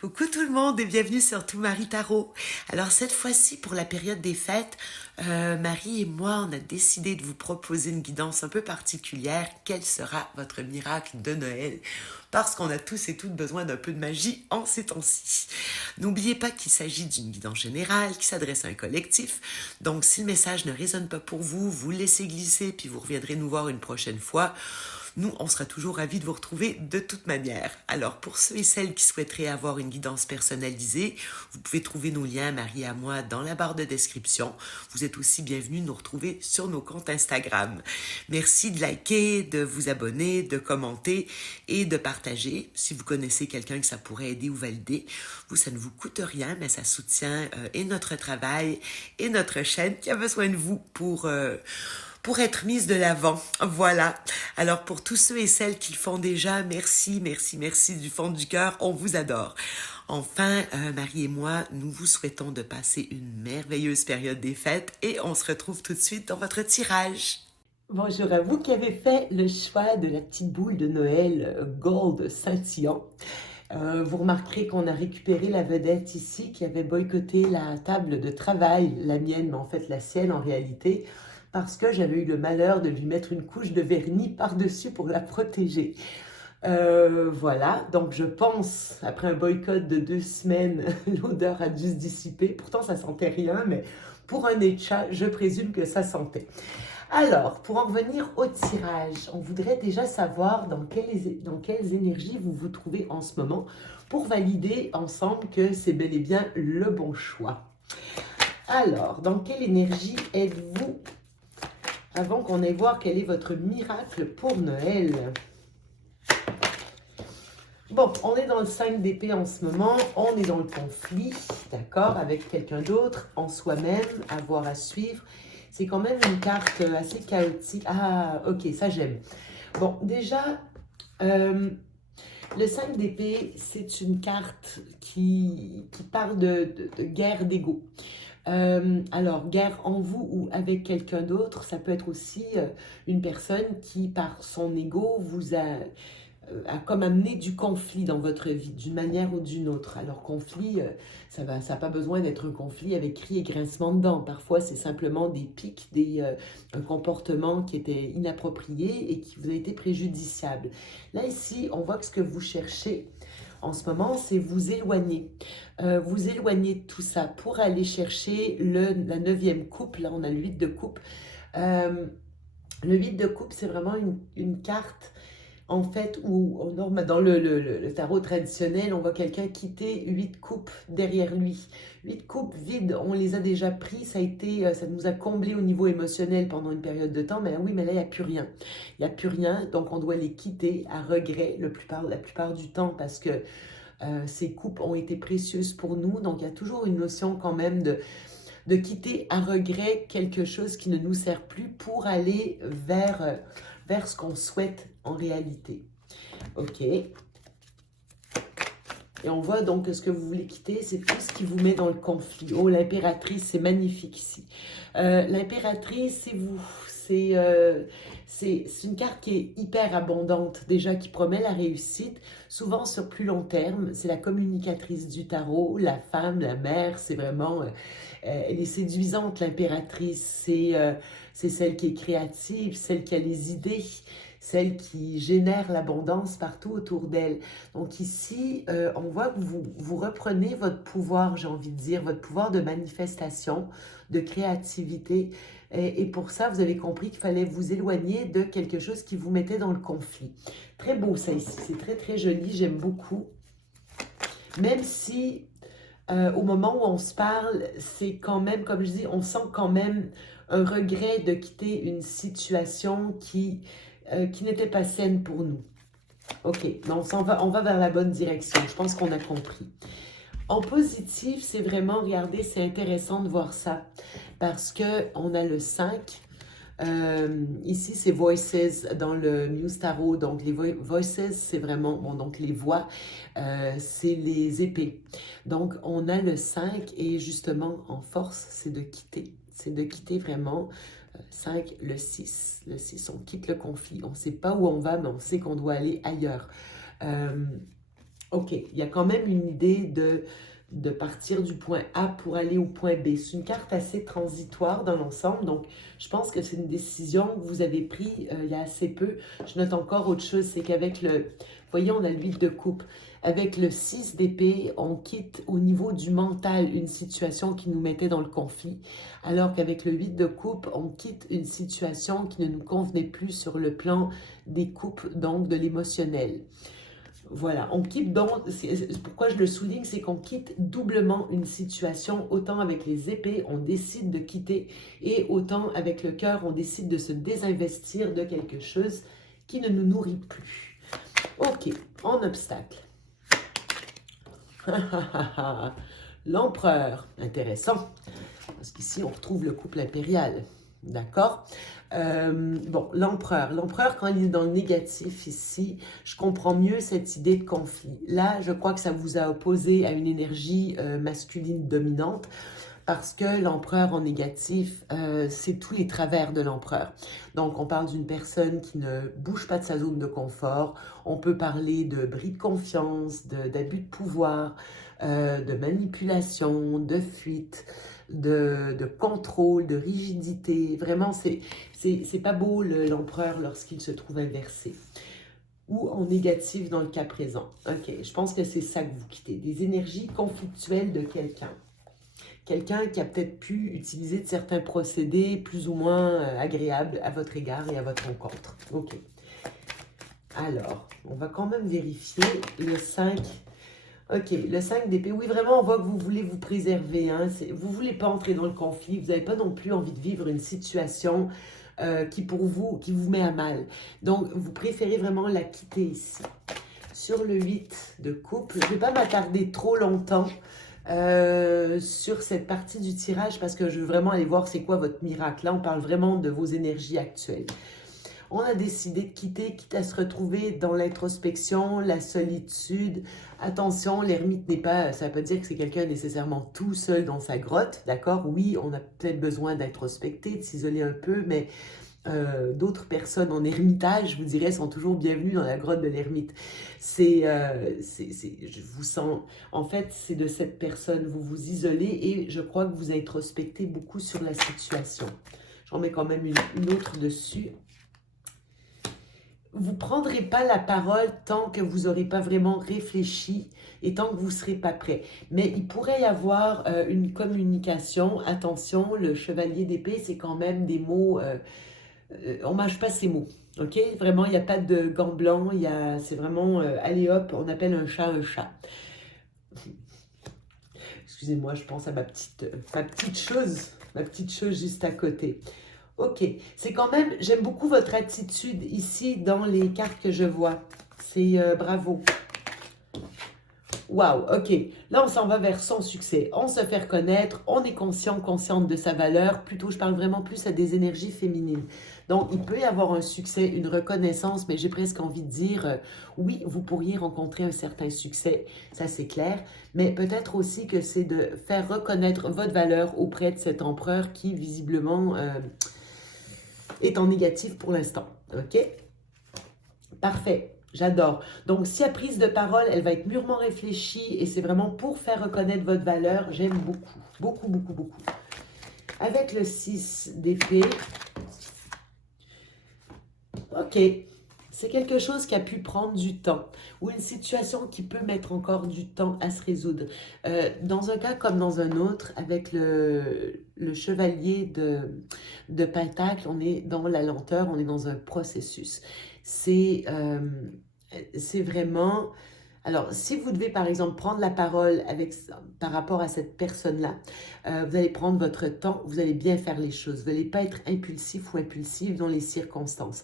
Coucou tout le monde et bienvenue sur Tout Marie Tarot. Alors cette fois-ci pour la période des fêtes, Marie et moi on a décidé de vous proposer une guidance un peu particulière. Quel sera votre miracle de Noël? Parce qu'on a tous et toutes besoin d'un peu de magie en ces temps-ci. N'oubliez pas qu'il s'agit d'une guidance générale qui s'adresse à un collectif. Donc si le message ne résonne pas pour vous, vous le laissez glisser puis vous reviendrez nous voir une prochaine fois. Nous, on sera toujours ravis de vous retrouver de toute manière. Alors, pour ceux et celles qui souhaiteraient avoir une guidance personnalisée, vous pouvez trouver nos liens, Marie et à moi, dans la barre de description. Vous êtes aussi bienvenus nous retrouver sur nos comptes Instagram. Merci de liker, de vous abonner, de commenter et de partager. Si vous connaissez quelqu'un que ça pourrait aider ou valider, vous, ça ne vous coûte rien, mais ça soutient et notre travail et notre chaîne qui a besoin de vous pour être mise de l'avant. Voilà. Alors pour tous ceux et celles qui le font déjà, merci, merci, merci du fond du cœur. On vous adore. Enfin, Marie et moi, nous vous souhaitons de passer une merveilleuse période des fêtes et on se retrouve tout de suite dans votre tirage. Bonjour à vous qui avez fait le choix de la petite boule de Noël gold scintillant. Vous remarquerez qu'on a récupéré la vedette ici qui avait boycotté la table de travail, la mienne, mais en fait la sienne en réalité, parce que j'avais eu le malheur de lui mettre une couche de vernis par-dessus pour la protéger. Voilà, donc je pense, après un boycott de 2 semaines, l'odeur a dû se dissiper. Pourtant, ça sentait rien, mais pour un nez de chat, je présume que ça sentait. Alors, pour en revenir au tirage, on voudrait déjà savoir dans quelles énergies vous vous trouvez en ce moment pour valider ensemble que c'est bel et bien le bon choix. Alors, dans quelle énergie êtes-vous avant qu'on aille voir quel est votre miracle pour Noël? Bon, on est dans le 5 d'épée en ce moment, on est dans le conflit, d'accord, avec quelqu'un d'autre, en soi-même, à voir, à suivre. C'est quand même une carte assez chaotique. Ah, ok, ça j'aime. Bon, déjà, le 5 d'épée, c'est une carte qui parle de guerre d'ego. Alors, guerre en vous ou avec quelqu'un d'autre, ça peut être aussi une personne qui, par son ego, vous a comme amené du conflit dans votre vie, d'une manière ou d'une autre. Alors, conflit, ça n'a pas besoin d'être un conflit avec cris et grincement de dents. Parfois, c'est simplement des pics, un comportement qui était inapproprié et qui vous a été préjudiciable. Là, ici, on voit que ce que vous cherchez en ce moment, c'est vous éloigner. Vous éloigner de tout ça pour aller chercher la 9e coupe. Là, on a le 8 de coupe. Le 8 de coupe, c'est vraiment une carte en fait, où dans le tarot traditionnel, on voit quelqu'un quitter 8 coupes derrière lui. 8 coupes vides, on les a déjà pris, ça nous a comblé au niveau émotionnel pendant une période de temps, mais oui, mais là, il n'y a plus rien. Il n'y a plus rien, donc on doit les quitter à regret la plupart du temps parce que ces coupes ont été précieuses pour nous, donc il y a toujours une notion quand même de quitter à regret quelque chose qui ne nous sert plus pour aller vers ce qu'on souhaite en réalité. Ok. Et on voit donc que ce que vous voulez quitter, c'est tout ce qui vous met dans le conflit. Oh, l'impératrice, c'est magnifique ici. L'impératrice, c'est vous. C'est une carte qui est hyper abondante, déjà qui promet la réussite, souvent sur plus long terme. C'est la communicatrice du tarot, la femme, la mère, c'est vraiment... elle est séduisante, l'impératrice. C'est celle qui est créative, celle qui a les idées, celle qui génère l'abondance partout autour d'elle. Donc ici, on voit que vous reprenez votre pouvoir, j'ai envie de dire, votre pouvoir de manifestation, de créativité. Et pour ça, vous avez compris qu'il fallait vous éloigner de quelque chose qui vous mettait dans le conflit. Très beau ça ici, c'est très très joli, j'aime beaucoup. Même si au moment où on se parle, c'est quand même, comme je dis, on sent quand même un regret de quitter une situation qui n'était pas saine pour nous. Ok, donc on va vers la bonne direction, je pense qu'on a compris. En positif, c'est vraiment, regardez, c'est intéressant de voir ça, parce qu'on a le 5. Ici, c'est Voices dans le Muse Tarot. Donc, les Voices, c'est vraiment, bon, donc les voix, c'est les épées. Donc, on a le 5 et justement, en force, c'est de quitter. C'est de quitter vraiment 5, le 6. Le 6, on quitte le conflit. On ne sait pas où on va, mais on sait qu'on doit aller ailleurs. Ok, il y a quand même une idée de partir du point A pour aller au point B. C'est une carte assez transitoire dans l'ensemble, donc je pense que c'est une décision que vous avez prise il y a assez peu. Je note encore autre chose, c'est qu'avec le, vous voyez, on a l'huile de coupe. Avec le 6 d'épée, on quitte au niveau du mental une situation qui nous mettait dans le conflit, alors qu'avec le 8 de coupe, on quitte une situation qui ne nous convenait plus sur le plan des coupes, donc de l'émotionnel. Voilà, on quitte donc, pourquoi je le souligne, c'est qu'on quitte doublement une situation, autant avec les épées, on décide de quitter, et autant avec le cœur, on décide de se désinvestir de quelque chose qui ne nous nourrit plus. Ok, en obstacle. L'empereur, intéressant, parce qu'ici on retrouve le couple impérial, d'accord? Bon, l'empereur quand il est dans le négatif ici, je comprends mieux cette idée de conflit. Là, je crois que ça vous a opposé à une énergie masculine dominante, parce que l'empereur en négatif, c'est tous les travers de l'empereur. Donc, on parle d'une personne qui ne bouge pas de sa zone de confort. On peut parler de bris de confiance, d'abus de pouvoir, de manipulation, de fuite, de contrôle, de rigidité. Vraiment, c'est pas beau l'empereur lorsqu'il se trouve inversé ou en négatif dans le cas présent. Ok, je pense que c'est ça que vous quittez, des énergies conflictuelles de quelqu'un. Quelqu'un qui a peut-être pu utiliser de certains procédés plus ou moins agréables à votre égard et à votre rencontre. Ok. Alors, on va quand même vérifier le 5. Ok, le 5 d'épée. Oui, vraiment, on voit que vous voulez vous préserver. Hein. Vous ne voulez pas entrer dans le conflit. Vous n'avez pas non plus envie de vivre une situation qui vous met à mal. Donc, vous préférez vraiment la quitter ici. Sur le 8 de coupe, je ne vais pas m'attarder trop longtemps sur cette partie du tirage parce que je veux vraiment aller voir c'est quoi votre miracle. Là, on parle vraiment de vos énergies actuelles. On a décidé de quitter, quitte à se retrouver dans l'introspection, la solitude. Attention, l'ermite n'est pas, ça ne veut pas dire que c'est quelqu'un nécessairement tout seul dans sa grotte, d'accord? Oui, on a peut-être besoin d'introspecter, de s'isoler un peu, mais d'autres personnes en ermitage, je vous dirais, sont toujours bienvenues dans la grotte de l'ermite. Je vous sens, en fait, c'est de cette personne, vous vous isolez et je crois que vous introspectez beaucoup sur la situation. J'en mets quand même une autre dessus. Vous ne prendrez pas la parole tant que vous n'aurez pas vraiment réfléchi et tant que vous ne serez pas prêt. Mais il pourrait y avoir une communication. Attention, le chevalier d'épée, c'est quand même des mots... on ne mâche pas ces mots. Ok? Vraiment, il n'y a pas de gants blancs. C'est vraiment, allez hop, on appelle un chat un chat. Excusez-moi, je pense à ma petite chose juste à côté. Ok, c'est quand même, j'aime beaucoup votre attitude ici dans les cartes que je vois. C'est bravo. Waouh, ok. Là, on s'en va vers son succès. On se fait reconnaître, on est consciente de sa valeur. Plutôt, je parle vraiment plus à des énergies féminines. Donc, il peut y avoir un succès, une reconnaissance, mais j'ai presque envie de dire, oui, vous pourriez rencontrer un certain succès, ça c'est clair, mais peut-être aussi que c'est de faire reconnaître votre valeur auprès de cet empereur qui, visiblement, est en négatif pour l'instant. Ok? Parfait. J'adore. Donc, si la prise de parole, elle va être mûrement réfléchie et c'est vraiment pour faire reconnaître votre valeur, j'aime beaucoup. Beaucoup, beaucoup, beaucoup. Avec le 6 d'épée, ok, c'est quelque chose qui a pu prendre du temps ou une situation qui peut mettre encore du temps à se résoudre. Dans un cas comme dans un autre, avec le chevalier de Pentacle, on est dans la lenteur, on est dans un processus. C'est vraiment... Alors, si vous devez, par exemple, prendre la parole par rapport à cette personne-là, vous allez prendre votre temps, vous allez bien faire les choses. Vous n'allez pas être impulsif ou impulsive dans les circonstances.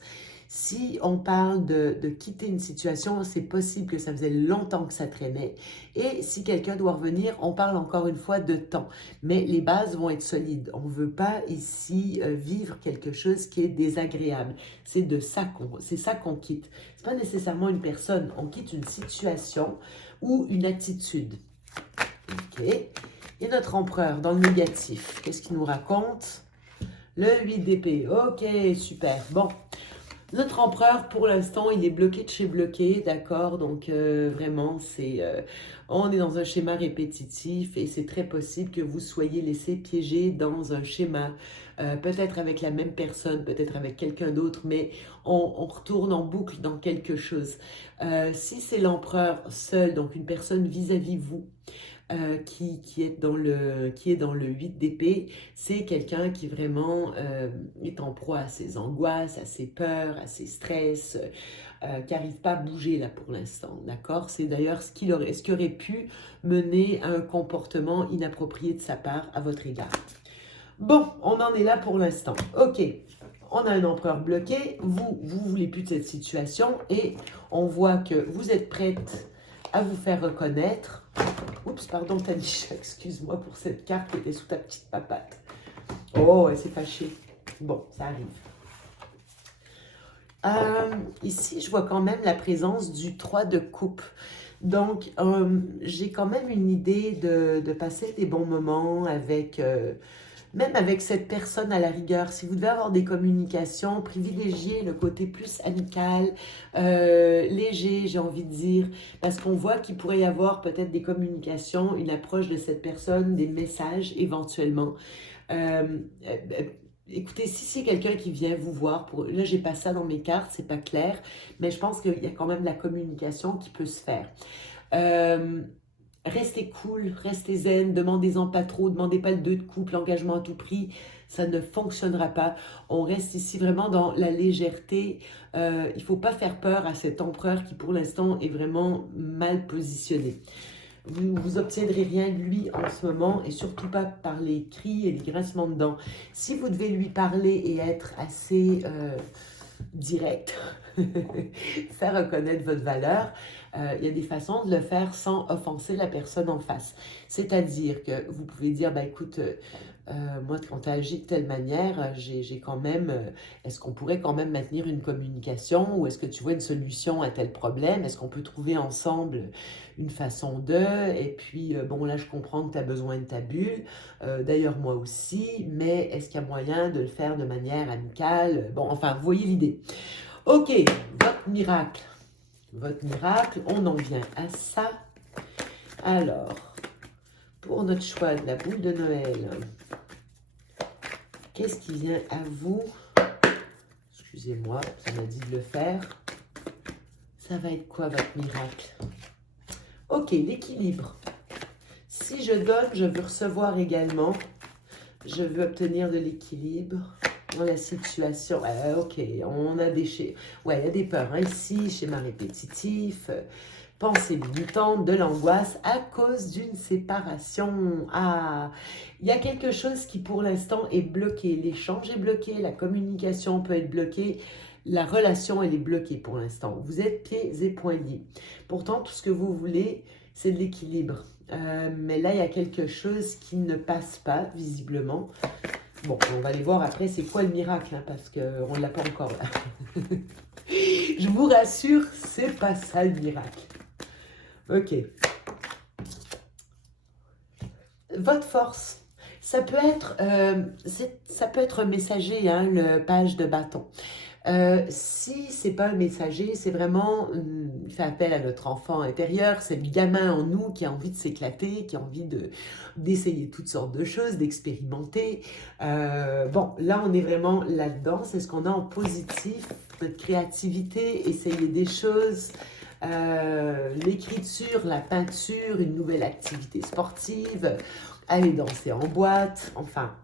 Si on parle de quitter une situation, c'est possible que ça faisait longtemps que ça traînait. Et si quelqu'un doit revenir, on parle encore une fois de temps. Mais les bases vont être solides. On ne veut pas ici vivre quelque chose qui est désagréable. C'est ça qu'on quitte. Ce n'est pas nécessairement une personne. On quitte une situation ou une attitude. OK. Et notre empereur dans le négatif, qu'est-ce qu'il nous raconte? Le 8 d'épée. Ok, super. Bon. Notre empereur, pour l'instant, il est bloqué de chez bloqué, d'accord? Donc, vraiment, on est dans un schéma répétitif et c'est très possible que vous soyez laissé piéger dans un schéma, peut-être avec la même personne, peut-être avec quelqu'un d'autre, mais on retourne en boucle dans quelque chose. Si c'est l'empereur seul, donc une personne vis-à-vis vous, qui est dans le 8 d'épée, c'est quelqu'un qui vraiment est en proie à ses angoisses, à ses peurs, à ses stress, qui n'arrive pas à bouger là pour l'instant, d'accord? C'est d'ailleurs ce qui aurait pu mener à un comportement inapproprié de sa part à votre égard. Bon, on en est là pour l'instant. Ok, on a un empereur bloqué, vous voulez plus de cette situation et on voit que vous êtes prête à vous faire reconnaître. Oups, pardon Tanisha, excuse-moi pour cette carte qui était sous ta petite papate. Oh, elle s'est fâchée. Bon, ça arrive. Ici, je vois quand même la présence du 3 de coupe. Donc, j'ai quand même une idée de passer des bons moments avec, même avec cette personne à la rigueur. Si vous devez avoir des communications, privilégiez le côté plus amical, léger, j'ai envie de dire, parce qu'on voit qu'il pourrait y avoir peut-être des communications, une approche de cette personne, des messages éventuellement. Euh, euh, Écoutez, si c'est quelqu'un qui vient vous voir, là j'ai pas ça dans mes cartes, c'est pas clair, mais je pense qu'il y a quand même la communication qui peut se faire. Euh, Restez cool, restez zen, demandez-en pas trop, demandez pas le 2 de coupe, l'engagement à tout prix, ça ne fonctionnera pas. On reste ici vraiment dans la légèreté. Il ne faut pas faire peur à cet empereur qui pour l'instant est vraiment mal positionné. Vous obtiendrez rien de lui en ce moment et surtout pas par les cris et les grincements de dents. Si vous devez lui parler et être assez direct, faire reconnaître votre valeur, il y a des façons de le faire sans offenser la personne en face. C'est-à-dire que vous pouvez dire, bah, écoute, moi, quand tu agis de telle manière, j'ai quand même, est-ce qu'on pourrait quand même maintenir une communication ou est-ce que tu vois une solution à tel problème? Est-ce qu'on peut trouver ensemble une façon de? Et puis, bon, là, je comprends que tu as besoin de ta bulle. D'ailleurs, moi aussi, mais est-ce qu'il y a moyen de le faire de manière amicale? Bon, enfin, vous voyez l'idée. Ok, votre miracle. Votre miracle, on en vient à ça. Alors, pour notre choix de la boule de Noël, qu'est-ce qui vient à vous? Excusez-moi, ça m'a dit de le faire. Ça va être quoi votre miracle? Ok, l'équilibre. Si je donne, je veux recevoir également. Je veux obtenir de l'équilibre dans la situation. Ok, on a des ouais, il y a des peurs. Hein. Ici, schéma répétitif, pensée limitante, de l'angoisse à cause d'une séparation. Ah, il y a quelque chose qui pour l'instant est bloqué. L'échange est bloqué, la communication peut être bloquée. La relation, elle est bloquée pour l'instant. Vous êtes pieds et poings liés. Pourtant, tout ce que vous voulez, c'est de l'équilibre. Mais là, il y a quelque chose qui ne passe pas, visiblement. Bon, on va aller voir après c'est quoi le miracle, hein, parce qu'on ne l'a pas encore là. Je vous rassure, c'est pas ça le miracle. Ok. Votre force, ça peut être un messager, hein, le page de bâton. Si c'est pas un messager, c'est vraiment, il fait appel à notre enfant intérieur, c'est le gamin en nous qui a envie de s'éclater, qui a envie d'essayer toutes sortes de choses, d'expérimenter. Bon, là on est vraiment là-dedans, c'est ce qu'on a en positif, notre créativité, essayer des choses, l'écriture, la peinture, une nouvelle activité sportive, aller danser en boîte, enfin...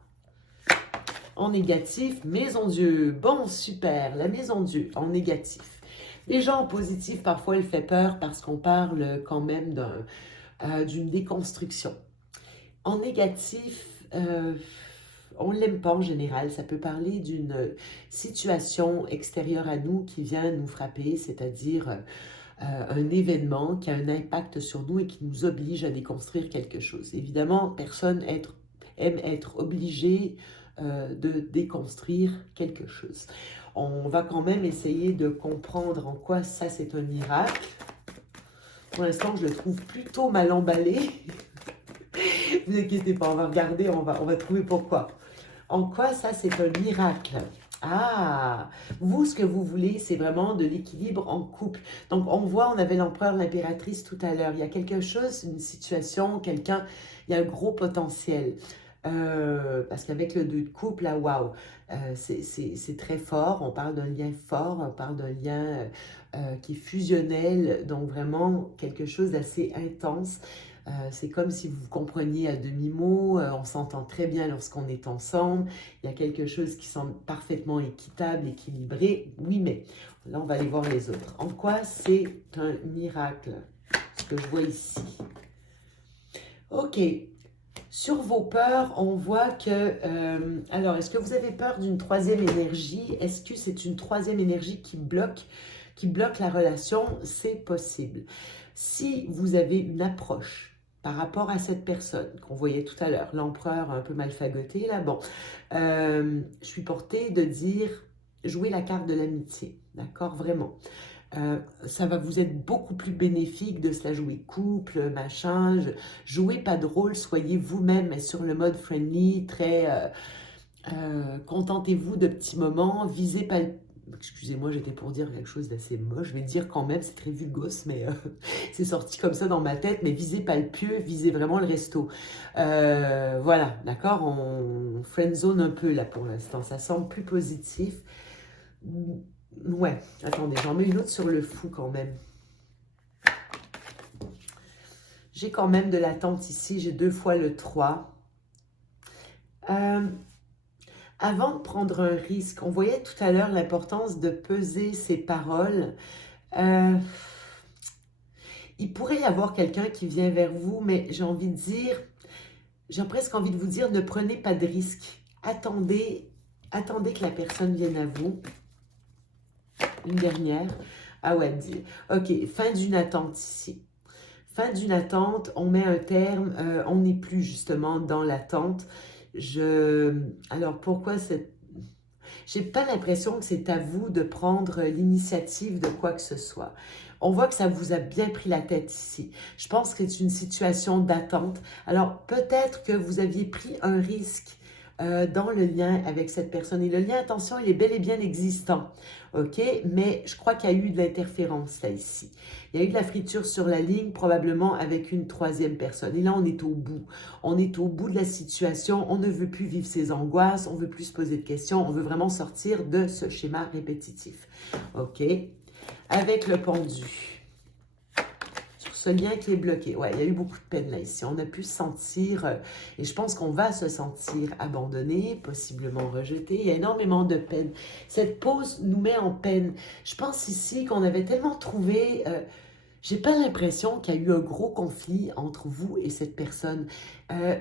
En négatif, maison Dieu. Bon, super, la maison Dieu, en négatif. Les gens en positif, parfois, elle fait peur parce qu'on parle quand même d'une déconstruction. En négatif, on ne l'aime pas en général. Ça peut parler d'une situation extérieure à nous qui vient nous frapper, c'est-à-dire un événement qui a un impact sur nous et qui nous oblige à déconstruire quelque chose. Évidemment, personne aime être obligé de déconstruire quelque chose. On va quand même essayer de comprendre en quoi ça c'est un miracle. Pour l'instant, je le trouve plutôt mal emballé. Ne vous inquiétez pas, on va regarder, on va trouver pourquoi. En quoi ça c'est un miracle? Ah, vous, ce que vous voulez, c'est vraiment de l'équilibre en couple. Donc, on voit, on avait l'empereur, l'impératrice tout à l'heure. Il y a quelque chose, une situation, quelqu'un, il y a un gros potentiel. Parce qu'avec le 2 de couple, là, waouh, c'est très fort. On parle d'un lien fort, on parle d'un lien qui est fusionnel, donc vraiment quelque chose d'assez intense. C'est comme si vous vous compreniez à demi-mot, on s'entend très bien lorsqu'on est ensemble, il y a quelque chose qui semble parfaitement équitable, équilibré. Oui, mais là, on va aller voir les autres. En quoi c'est un miracle, ce que je vois ici? Ok. Sur vos peurs, on voit que... alors, est-ce que vous avez peur d'une troisième énergie? Est-ce que c'est une troisième énergie qui bloque la relation? C'est possible. Si vous avez une approche par rapport à cette personne qu'on voyait tout à l'heure, l'empereur un peu mal fagoté, là, bon, je suis portée de dire jouer la carte de l'amitié, d'accord? Vraiment. Ça va vous être beaucoup plus bénéfique de se la jouer couple, machin. Jouez pas de rôle, soyez vous-même, mais sur le mode friendly, très... contentez-vous de petits moments, visez pas le... Excusez-moi, j'étais pour dire quelque chose d'assez moche, je vais dire quand même, c'est très vulgos, mais c'est sorti comme ça dans ma tête, mais visez pas le pieu, visez vraiment le resto. Voilà, d'accord? On friendzone un peu là pour l'instant, ça semble plus positif. Ouais, attendez, j'en mets une autre sur le fou quand même. J'ai quand même de l'attente ici, j'ai 2 fois le 3. Avant de prendre un risque, on voyait tout à l'heure l'importance de peser ses paroles. Il pourrait y avoir quelqu'un qui vient vers vous, mais j'ai envie de dire, j'ai presque envie de vous dire, ne prenez pas de risque. Attendez que la personne vienne à vous. Une dernière. Ah ouais, ok, fin d'une attente ici. Fin d'une attente, on met un terme, on n'est plus justement dans l'attente. Alors pourquoi cette... J'ai pas l'impression que c'est à vous de prendre l'initiative de quoi que ce soit. On voit que ça vous a bien pris la tête ici. Je pense que c'est une situation d'attente. Alors peut-être que vous aviez pris un risque dans le lien avec cette personne. Et le lien, attention, il est bel et bien existant. OK? Mais je crois qu'il y a eu de l'interférence là, ici. Il y a eu de la friture sur la ligne, probablement avec une troisième personne. Et là, on est au bout. On est au bout de la situation. On ne veut plus vivre ses angoisses. On ne veut plus se poser de questions. On veut vraiment sortir de ce schéma répétitif. OK? Avec le pendu. Ce lien qui est bloqué. Ouais, il y a eu beaucoup de peine là ici. On a pu se sentir, et je pense qu'on va se sentir abandonné, possiblement rejeté. Il y a énormément de peine. Cette pause nous met en peine. Je pense ici qu'on avait tellement trouvé... j'ai pas l'impression qu'il y a eu un gros conflit entre vous et cette personne.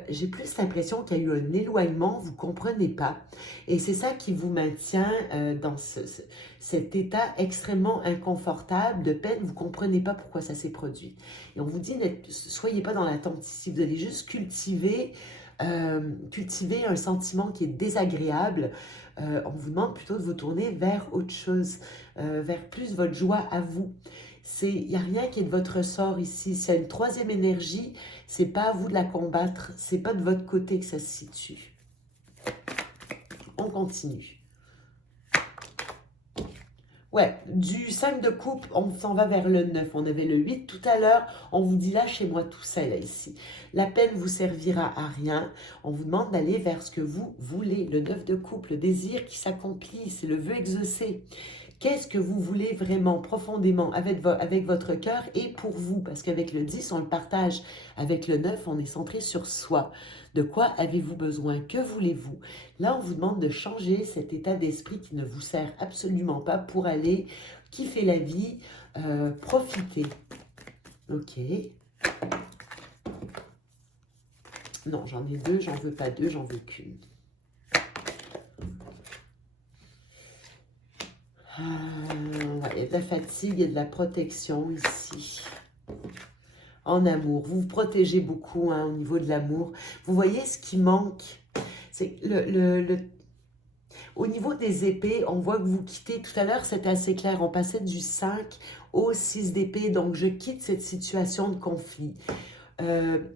J'ai plus l'impression qu'il y a eu un éloignement, vous comprenez pas. Et c'est ça qui vous maintient dans cet état extrêmement inconfortable, de peine, vous comprenez pas pourquoi ça s'est produit. Et on vous dit, soyez pas dans l'attente ici, vous allez juste cultiver un sentiment qui est désagréable. On vous demande plutôt de vous tourner vers autre chose, vers plus votre joie à vous. Il n'y a rien qui est de votre ressort ici. S'il y a une troisième énergie, c'est pas à vous de la combattre. C'est pas de votre côté que ça se situe. On continue. Ouais, du 5 de coupe, on s'en va vers le 9. On avait le 8 tout à l'heure. On vous dit lâchez-moi tout ça là ici. La peine vous servira à rien. On vous demande d'aller vers ce que vous voulez. Le 9 de coupe, le désir qui s'accomplit, c'est le vœu exaucé. Qu'est-ce que vous voulez vraiment profondément avec votre cœur et pour vous? Parce qu'avec le 10, on le partage. Avec le 9, on est centré sur soi. De quoi avez-vous besoin? Que voulez-vous? Là, on vous demande de changer cet état d'esprit qui ne vous sert absolument pas pour aller kiffer la vie, profiter. Ok. Non, j'en ai 2, j'en veux pas 2, j'en veux qu'une. Il y a de la fatigue, il y a de la protection ici. En amour, vous vous protégez beaucoup au niveau de l'amour. Vous voyez ce qui manque, c'est au niveau des épées, on voit que vous quittez, tout à l'heure c'était assez clair, on passait du 5 au 6 d'épée, donc je quitte cette situation de conflit.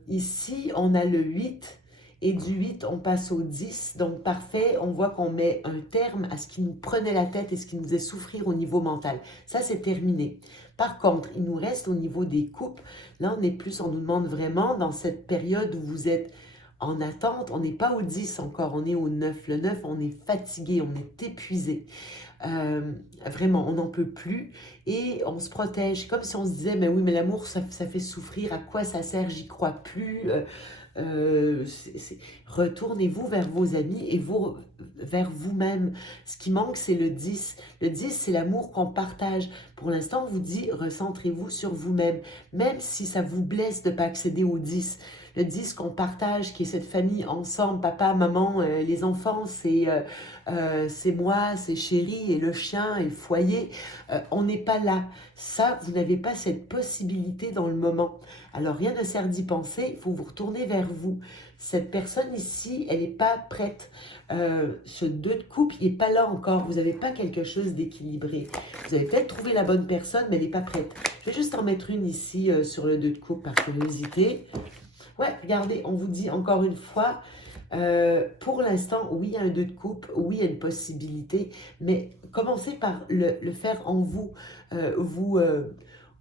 Ici, on a le 8 Et du 8, on passe au 10. Donc, parfait, on voit qu'on met un terme à ce qui nous prenait la tête et ce qui nous faisait souffrir au niveau mental. Ça, c'est terminé. Par contre, il nous reste au niveau des couples. Là, on est plus, on nous demande vraiment, dans cette période où vous êtes en attente, on n'est pas au 10 encore, on est au 9. Le 9, on est fatigué, on est épuisé. Vraiment, on n'en peut plus et on se protège. Comme si on se disait, mais oui, mais l'amour, ça fait souffrir, à quoi ça sert, j'y crois plus. Retournez-vous vers vos amis et vous vers vous-même. Ce qui manque, c'est le 10. Le 10, c'est l'amour qu'on partage. Pour l'instant, on vous dit, recentrez-vous sur vous-même, même si ça vous blesse de ne pas accéder au 10. Le 10 qu'on partage, qui est cette famille ensemble, papa, maman, les enfants, c'est moi, c'est chéri, et le chien, et le foyer. On n'est pas là. Ça, vous n'avez pas cette possibilité dans le moment. Alors, rien ne sert d'y penser, il faut vous retourner vers vous. Cette personne ici, elle n'est pas prête. Ce 2 de coupe, il n'est pas là encore. Vous n'avez pas quelque chose d'équilibré. Vous avez peut-être trouvé la bonne personne, mais elle n'est pas prête. Je vais juste en mettre une ici sur le 2 de coupe par curiosité. Ouais, regardez, on vous dit encore une fois, pour l'instant, oui, il y a un 2 de coupe, oui, il y a une possibilité, mais commencez par le faire en vous. Vous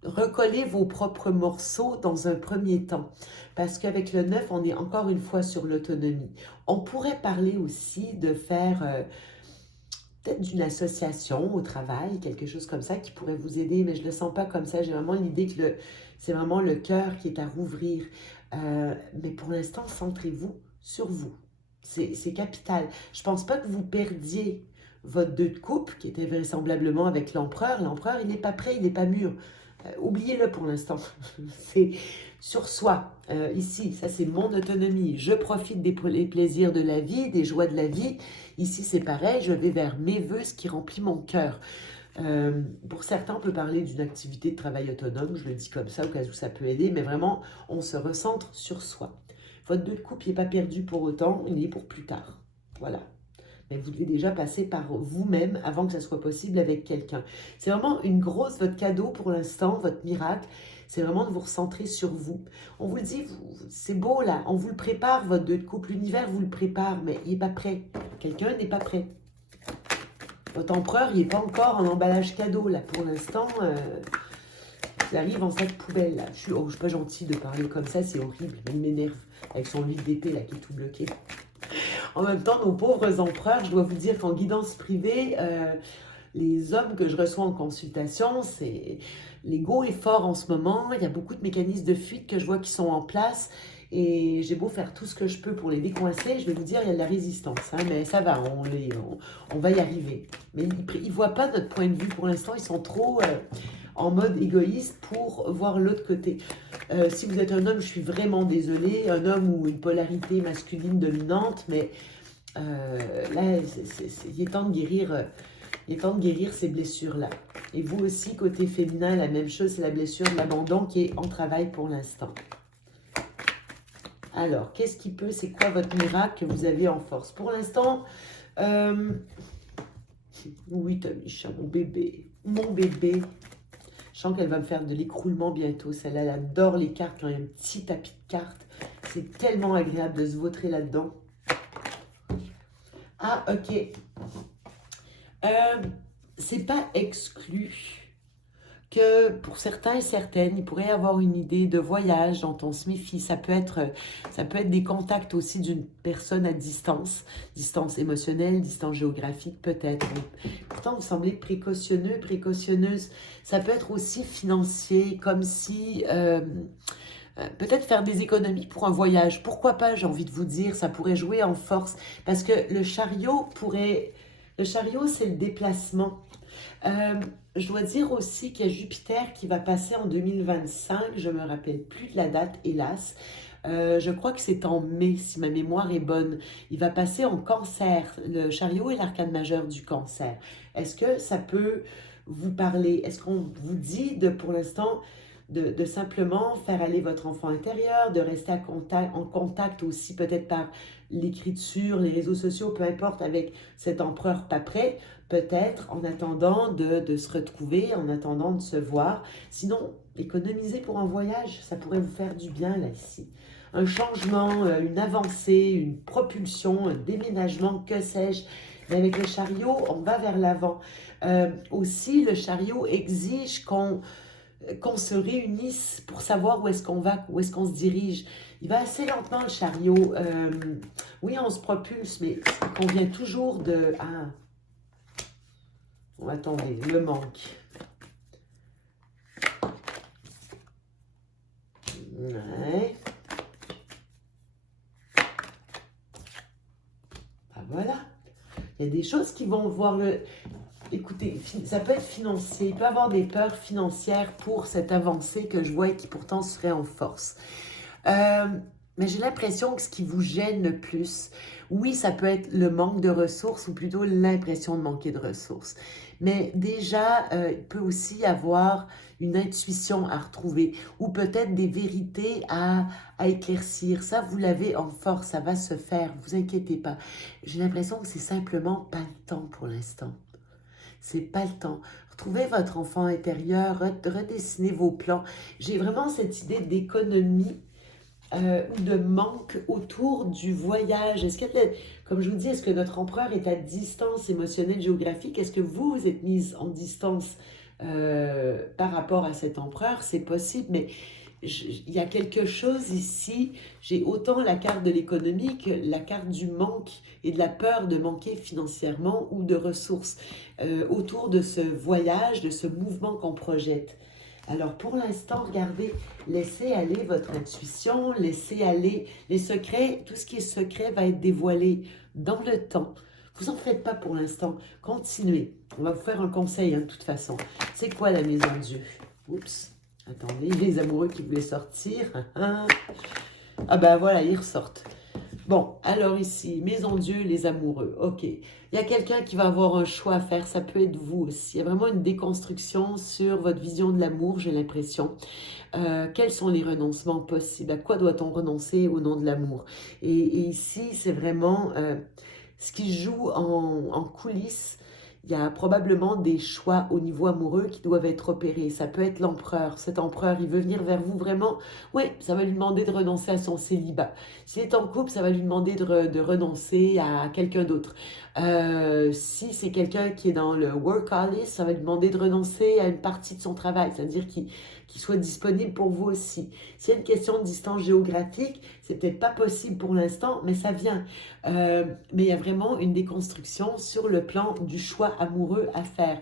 recollez vos propres morceaux dans un premier temps. Parce qu'avec le 9, on est encore une fois sur l'autonomie. On pourrait parler aussi de faire peut-être d'une association au travail, quelque chose comme ça qui pourrait vous aider, mais je ne le sens pas comme ça. J'ai vraiment l'idée que c'est vraiment le cœur qui est à rouvrir. Mais pour l'instant, centrez-vous sur vous. C'est capital. Je ne pense pas que vous perdiez votre 2 de coupe, qui était vraisemblablement avec l'empereur. L'empereur, il n'est pas prêt, il n'est pas mûr. Oubliez-le pour l'instant. C'est sur soi. Ici, ça c'est mon autonomie. Je profite des plaisirs de la vie, des joies de la vie. Ici, c'est pareil. Je vais vers mes vœux, ce qui remplit mon cœur. Pour certains, on peut parler d'une activité de travail autonome. Je le dis comme ça, au cas où ça peut aider. Mais vraiment, on se recentre sur soi. Votre 2 de coupe, il n'est pas perdu pour autant. Il est pour plus tard. Voilà. Mais vous devez déjà passer par vous-même avant que ça soit possible avec quelqu'un. C'est vraiment votre cadeau pour l'instant, votre miracle, c'est vraiment de vous recentrer sur vous. On vous dit, c'est beau là, on vous le prépare, votre 2 de couple, l'univers vous le prépare, mais il n'est pas prêt. Quelqu'un n'est pas prêt. Votre empereur, il n'est pas encore en emballage cadeau là, pour l'instant. Il arrive en sac poubelle là. Je suis pas gentille de parler comme ça, c'est horrible, il m'énerve avec son 8 d'épée là qui est tout bloqué. En même temps, nos pauvres empereurs, je dois vous dire qu'en guidance privée, les hommes que je reçois en consultation, l'ego est fort en ce moment. Il y a beaucoup de mécanismes de fuite que je vois qui sont en place. Et j'ai beau faire tout ce que je peux pour les décoincer, je vais vous dire, il y a de la résistance. Hein, mais ça va, on va y arriver. Mais ils ne voient pas notre point de vue pour l'instant. Ils sont trop en mode égoïste pour voir l'autre côté. Si vous êtes un homme, je suis vraiment désolée, un homme ou une polarité masculine dominante, mais là, il est temps de guérir. Il est temps de guérir ces blessures-là. Et vous aussi, côté féminin, la même chose, c'est la blessure de l'abandon qui est en travail pour l'instant. Alors, c'est quoi votre miracle que vous avez en force? Pour l'instant, oui, Tamisha, mon bébé. Je sens qu'elle va me faire de l'écroulement bientôt. Celle-là, elle adore les cartes quand il y a un petit tapis de cartes. C'est tellement agréable de se vautrer là-dedans. Ah, ok. C'est pas exclu que pour certains et certaines, il pourrait y avoir une idée de voyage dont on se méfie. Ça peut être des contacts aussi d'une personne à distance émotionnelle, distance géographique peut-être. Pourtant, vous semblez précautionneuse. Ça peut être aussi financier, comme si peut-être faire des économies pour un voyage. Pourquoi pas, j'ai envie de vous dire, ça pourrait jouer en force. Parce que le chariot, c'est le déplacement. Je dois dire aussi qu'il y a Jupiter qui va passer en 2025, je ne me rappelle plus de la date, hélas. Je crois que c'est en mai, si ma mémoire est bonne. Il va passer en Cancer. Le chariot est l'arcane majeur du Cancer. Est-ce que ça peut vous parler? Est-ce qu'on vous dit pour l'instant de simplement faire aller votre enfant intérieur, de rester en contact aussi peut-être par l'écriture, les réseaux sociaux, peu importe, avec cet empereur pas prêt, peut-être en attendant de se retrouver, en attendant de se voir. Sinon, économiser pour un voyage, ça pourrait vous faire du bien là, ici. un changement, une avancée, une propulsion, un déménagement, que sais-je. Mais avec le chariot, on va vers l'avant. Aussi, le chariot exige qu'on se réunisse pour savoir où est-ce qu'on va, où est-ce qu'on se dirige. Il va assez lentement, le chariot. Oui, on se propulse, mais on vient toujours de... Ah, attendez, le manque. Ouais. Ah, voilà. Il y a des choses qui vont voir le... Écoutez, ça peut être financier, il peut y avoir des peurs financières pour cette avancée que je vois et qui pourtant serait en force. Mais j'ai l'impression que ce qui vous gêne le plus, oui, ça peut être le manque de ressources ou plutôt l'impression de manquer de ressources. Mais déjà, il peut aussi y avoir une intuition à retrouver ou peut-être des vérités à éclaircir. Ça, vous l'avez en force, ça va se faire, vous inquiétez pas. J'ai l'impression que c'est simplement pas le temps pour l'instant. C'est pas le temps. Retrouvez votre enfant intérieur, redessinez vos plans. J'ai vraiment cette idée d'économie ou de manque autour du voyage. Est-ce que, comme je vous dis, est-ce que notre empereur est à distance émotionnelle, géographique? Est-ce que vous êtes mise en distance par rapport à cet empereur? C'est possible, mais il y a quelque chose ici. J'ai autant la carte de l'économie que la carte du manque et de la peur de manquer financièrement ou de ressources autour de ce voyage, de ce mouvement qu'on projette. Alors pour l'instant, regardez, laissez aller votre intuition, laissez aller les secrets. Tout ce qui est secret va être dévoilé dans le temps. Vous en faites pas pour l'instant. Continuez. On va vous faire un conseil, hein, de toute façon. C'est quoi la maison de Dieu? Oups. Attendez, les amoureux qui voulaient sortir. Ah ben voilà, ils ressortent. Bon, alors ici, maison de Dieu, les amoureux. Ok. Il y a quelqu'un qui va avoir un choix à faire. Ça peut être vous aussi. Il y a vraiment une déconstruction sur votre vision de l'amour, j'ai l'impression. Quels sont les renoncements possibles? À quoi doit-on renoncer au nom de l'amour? Et ici, c'est vraiment ce qui joue en coulisses. Il y a probablement des choix au niveau amoureux qui doivent être opérés. Ça peut être l'empereur. Cet empereur, il veut venir vers vous vraiment. Oui, ça va lui demander de renoncer à son célibat. S'il est en couple, ça va lui demander de renoncer à quelqu'un d'autre. Si c'est quelqu'un qui est dans le workaholic, ça va lui demander de renoncer à une partie de son travail. C'est-à-dire qu'il soit disponible pour vous aussi. S'il y a une question de distance géographique, c'est peut-être pas possible pour l'instant, mais ça vient. Mais il y a vraiment une déconstruction sur le plan du choix amoureux à faire.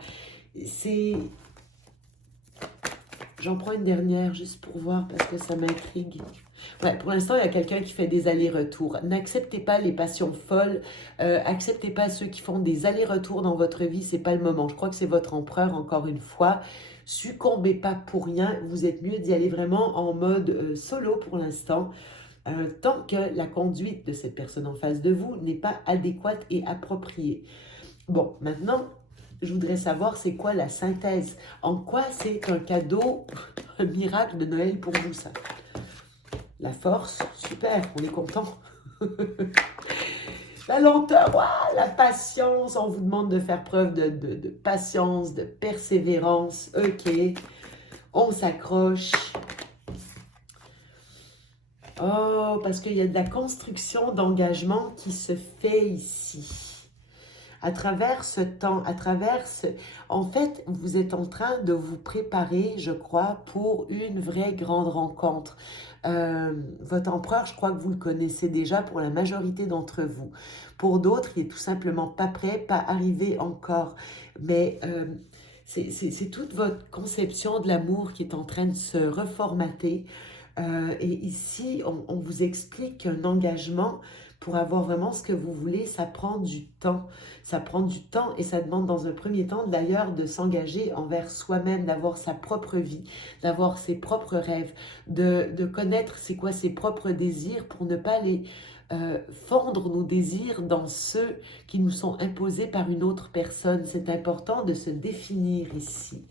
J'en prends une dernière juste pour voir parce que ça m'intrigue. Ouais, pour l'instant, il y a quelqu'un qui fait des allers-retours. N'acceptez pas les passions folles. Acceptez pas ceux qui font des allers-retours dans votre vie. C'est pas le moment. Je crois que c'est votre empereur, encore une fois. Succombez pas pour rien. Vous êtes mieux d'y aller vraiment en mode solo pour l'instant. Tant que la conduite de cette personne en face de vous n'est pas adéquate et appropriée. Bon, maintenant, je voudrais savoir c'est quoi la synthèse. En quoi c'est un cadeau, un miracle de Noël pour vous, ça? La force, super, on est content. La lenteur, ouah, la patience, on vous demande de faire preuve de patience, de persévérance. Ok, on s'accroche. Oh, parce qu'il y a de la construction d'engagement qui se fait ici. À travers ce temps, en fait, vous êtes en train de vous préparer, je crois, pour une vraie grande rencontre. Votre empereur, je crois que vous le connaissez déjà pour la majorité d'entre vous. Pour d'autres, il est tout simplement pas prêt, pas arrivé encore. Mais c'est toute votre conception de l'amour qui est en train de se reformater. Et ici, on vous explique qu'un engagement, pour avoir vraiment ce que vous voulez, ça prend du temps. Ça prend du temps et ça demande dans un premier temps d'ailleurs de s'engager envers soi-même, d'avoir sa propre vie, d'avoir ses propres rêves, de connaître c'est quoi ses propres désirs pour ne pas les fondre nos désirs dans ceux qui nous sont imposés par une autre personne. C'est important de se définir ici.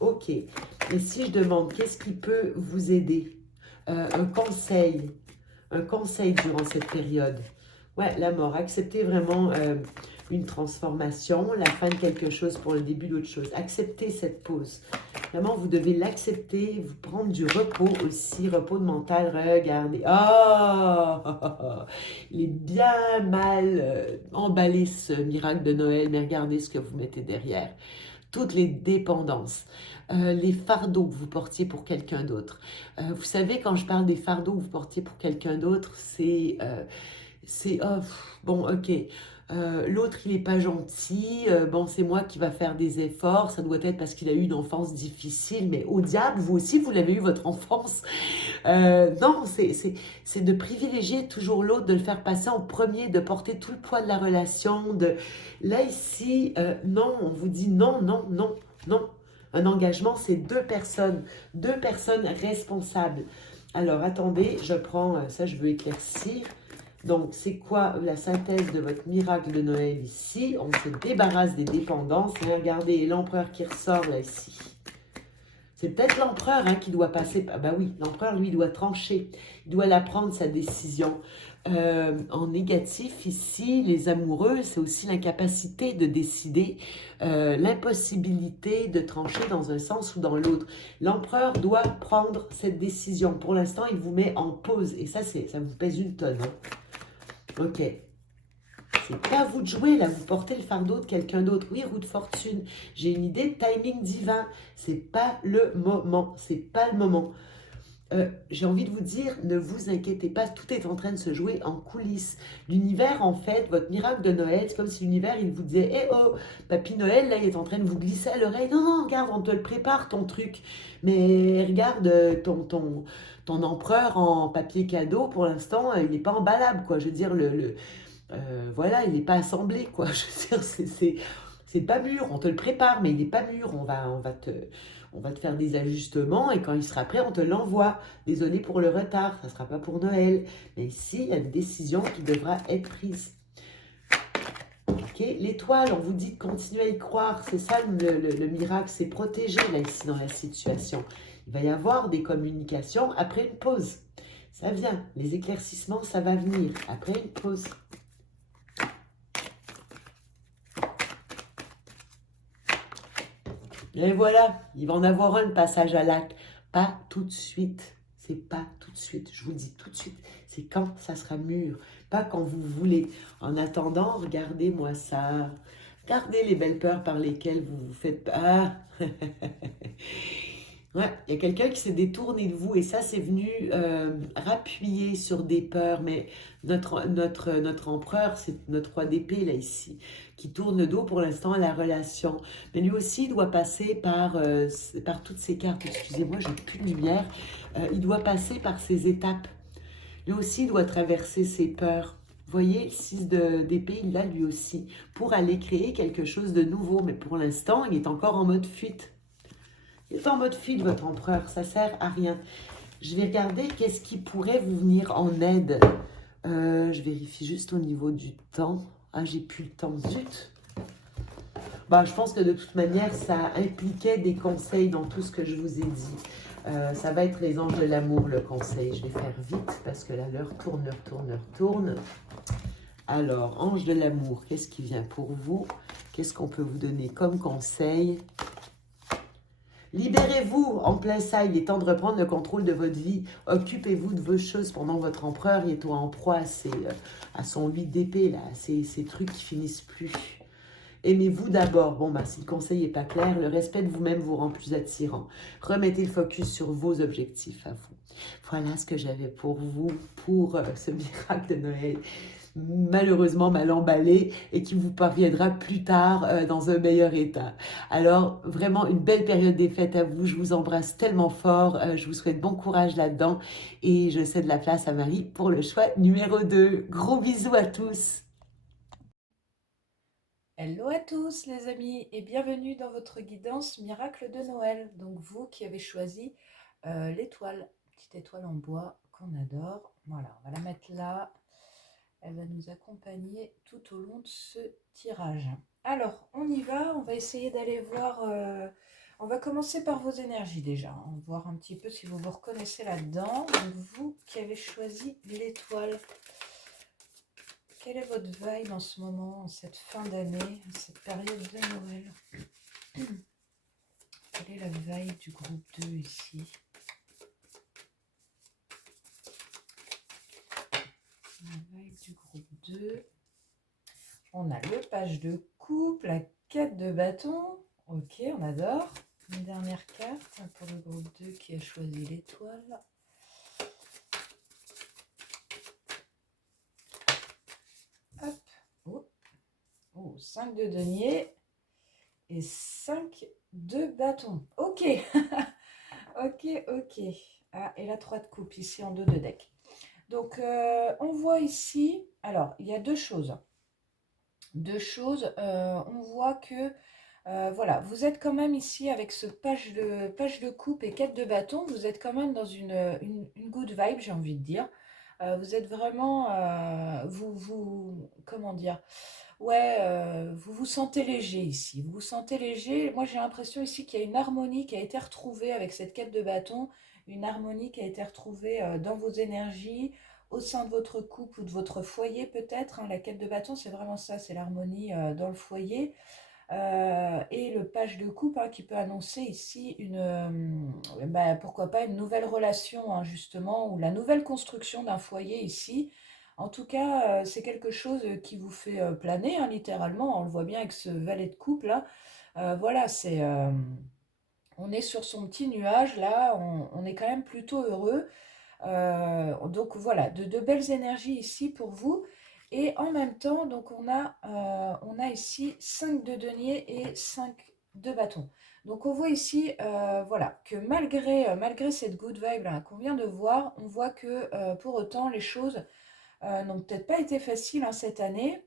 Ok, et si je demande qu'est-ce qui peut vous aider? Un conseil durant cette période. Ouais, la mort. Acceptez vraiment une transformation, la fin de quelque chose pour le début d'autre chose. Acceptez cette pause. Vraiment, vous devez l'accepter, vous prendre du repos aussi, repos de mental. Regardez. Oh, il est bien mal emballé ce miracle de Noël, mais regardez ce que vous mettez derrière. Toutes les dépendances, les fardeaux que vous portiez pour quelqu'un d'autre. Vous savez, quand je parle des fardeaux que vous portiez pour quelqu'un d'autre, oh, bon, ok. L'autre, il n'est pas gentil. Bon, c'est moi qui va faire des efforts. Ça doit être parce qu'il a eu une enfance difficile. Mais au diable, vous aussi, vous l'avez eu, votre enfance. Non, c'est de privilégier toujours l'autre, de le faire passer en premier, de porter tout le poids de la relation. Là, ici, non, on vous dit non, non, non, non. Un engagement, c'est deux personnes responsables. Alors, attendez, je prends, ça je veux éclaircir. Donc, c'est quoi la synthèse de votre miracle de Noël ici? On se débarrasse des dépendances. Et regardez, l'empereur qui ressort là ici. C'est peut-être l'empereur qui doit passer. Ah bah oui, l'empereur, lui, doit trancher. Il doit la prendre, sa décision. En négatif, ici, les amoureux, c'est aussi l'incapacité de décider, l'impossibilité de trancher dans un sens ou dans l'autre. L'empereur doit prendre cette décision. Pour l'instant, il vous met en pause. Et ça vous pèse une tonne. Ok. C'est pas à vous de jouer, là, vous portez le fardeau de quelqu'un d'autre. Oui, roue de fortune, j'ai une idée de timing divin. C'est pas le moment, c'est pas le moment. J'ai envie de vous dire, ne vous inquiétez pas, tout est en train de se jouer en coulisses. L'univers, en fait, votre miracle de Noël, c'est comme si l'univers, il vous disait, eh oh, Papy Noël, là, il est en train de vous glisser à l'oreille. Non, non, regarde, on te le prépare, ton truc. Mais regarde, ton empereur en papier cadeau, pour l'instant, il n'est pas emballable, quoi. Je veux dire, voilà, il n'est pas assemblé, quoi. Je veux dire, c'est pas mûr, on te le prépare, mais il n'est pas mûr. On va te faire des ajustements et quand il sera prêt, on te l'envoie. Désolé pour le retard, ça ne sera pas pour Noël. Mais ici, il y a une décision qui devra être prise. Ok, l'étoile, on vous dit de continuer à y croire. C'est ça le miracle, c'est protégé là, ici, dans la situation. Il va y avoir des communications après une pause. Ça vient, les éclaircissements, ça va venir après une pause. Et voilà, il va en avoir un passage à l'acte. Pas tout de suite. C'est pas tout de suite. Je vous dis tout de suite. C'est quand ça sera mûr. Pas quand vous voulez. En attendant, regardez-moi ça. Regardez les belles peurs par lesquelles vous vous faites... Ah Ouais, il y a quelqu'un qui s'est détourné de vous et ça, c'est venu rappuyer sur des peurs. Mais notre empereur, c'est notre roi d'épée, là, ici, qui tourne le dos pour l'instant à la relation. Mais lui aussi, il doit passer par toutes ces cartes. Excusez-moi, j'ai plus de lumière. Il doit passer par ces étapes. Lui aussi, il doit traverser ses peurs. Vous voyez, le 6 d'épée, il l'a lui aussi, pour aller créer quelque chose de nouveau. Mais pour l'instant, il est encore en mode fuite. Il est en mode fuite, votre empereur, ça sert à rien. Je vais regarder qu'est-ce qui pourrait vous venir en aide. Je vérifie juste au niveau du temps. Ah, j'ai plus le temps, zut. Bah, je pense que de toute manière, ça impliquait des conseils dans tout ce que je vous ai dit. Ça va être les anges de l'amour, le conseil. Je vais faire vite parce que là, l'heure tourne. Alors, ange de l'amour, qu'est-ce qui vient pour vous? Qu'est-ce qu'on peut vous donner comme conseil? Libérez-vous en plein ça, il est temps de reprendre le contrôle de votre vie. Occupez-vous de vos choses pendant que votre empereur est en proie à son 8 d'épée, là, ces trucs qui finissent plus. Aimez-vous d'abord. Bon, bah, si le conseil n'est pas clair, le respect de vous-même vous rend plus attirant. Remettez le focus sur vos objectifs à vous. Voilà ce que j'avais pour vous, pour ce miracle de Noël. Malheureusement mal emballé et qui vous parviendra plus tard dans un meilleur état. Alors, vraiment une belle période des fêtes à vous. Je vous embrasse tellement fort. Je vous souhaite bon courage là-dedans et je cède la place à Marie pour le choix numéro 2. Gros bisous à tous. Hello à tous les amis et bienvenue dans votre guidance miracle de Noël. Donc vous qui avez choisi l'étoile, petite étoile en bois qu'on adore. Voilà, on va la mettre là. Elle va nous accompagner tout au long de ce tirage. Alors, on y va. On va essayer d'aller voir... on va commencer par vos énergies déjà. On va voir un petit peu si vous vous reconnaissez là-dedans. Donc vous qui avez choisi l'étoile, quelle est votre vibe en ce moment, en cette fin d'année, en cette période de Noël? quelle est la vibe du groupe 2 ici? La vibe du groupe 2. On a le page de coupe, la 4 de bâton. Ok, on adore. Une dernière carte pour le groupe 2 qui a choisi l'étoile. Hop. Oh. Oh, 5 de denier et 5 de bâton. Ok. Ok, ok. Ah, et la 3 de coupe ici en dos de deck. Donc, on voit ici, alors, il y a deux choses. On voit que, voilà, vous êtes quand même ici avec ce page de coupe et 4 de bâton, vous êtes quand même dans une good vibe, j'ai envie de dire. Vous êtes vraiment, comment dire, ouais, vous vous sentez léger ici, vous vous sentez léger. Moi, j'ai l'impression ici qu'il y a une harmonie qui a été retrouvée avec cette quête de bâton, une harmonie qui a été retrouvée dans vos énergies, au sein de votre couple ou de votre foyer peut-être, hein. La quête de bâton, c'est vraiment ça, c'est l'harmonie dans le foyer. Et le page de coupe hein, qui peut annoncer ici bah, pourquoi pas une nouvelle relation, hein, justement, ou la nouvelle construction d'un foyer ici. En tout cas, c'est quelque chose qui vous fait planer, hein, littéralement. On le voit bien avec ce valet de coupe là. Voilà, on est sur son petit nuage là, on est quand même plutôt heureux. Donc voilà, de belles énergies ici pour vous. Et en même temps, donc on a ici 5 de denier et 5 de bâton. Donc on voit ici, voilà, que malgré cette good vibe là qu'on vient de voir, on voit que pour autant les choses n'ont peut-être pas été faciles hein, cette année.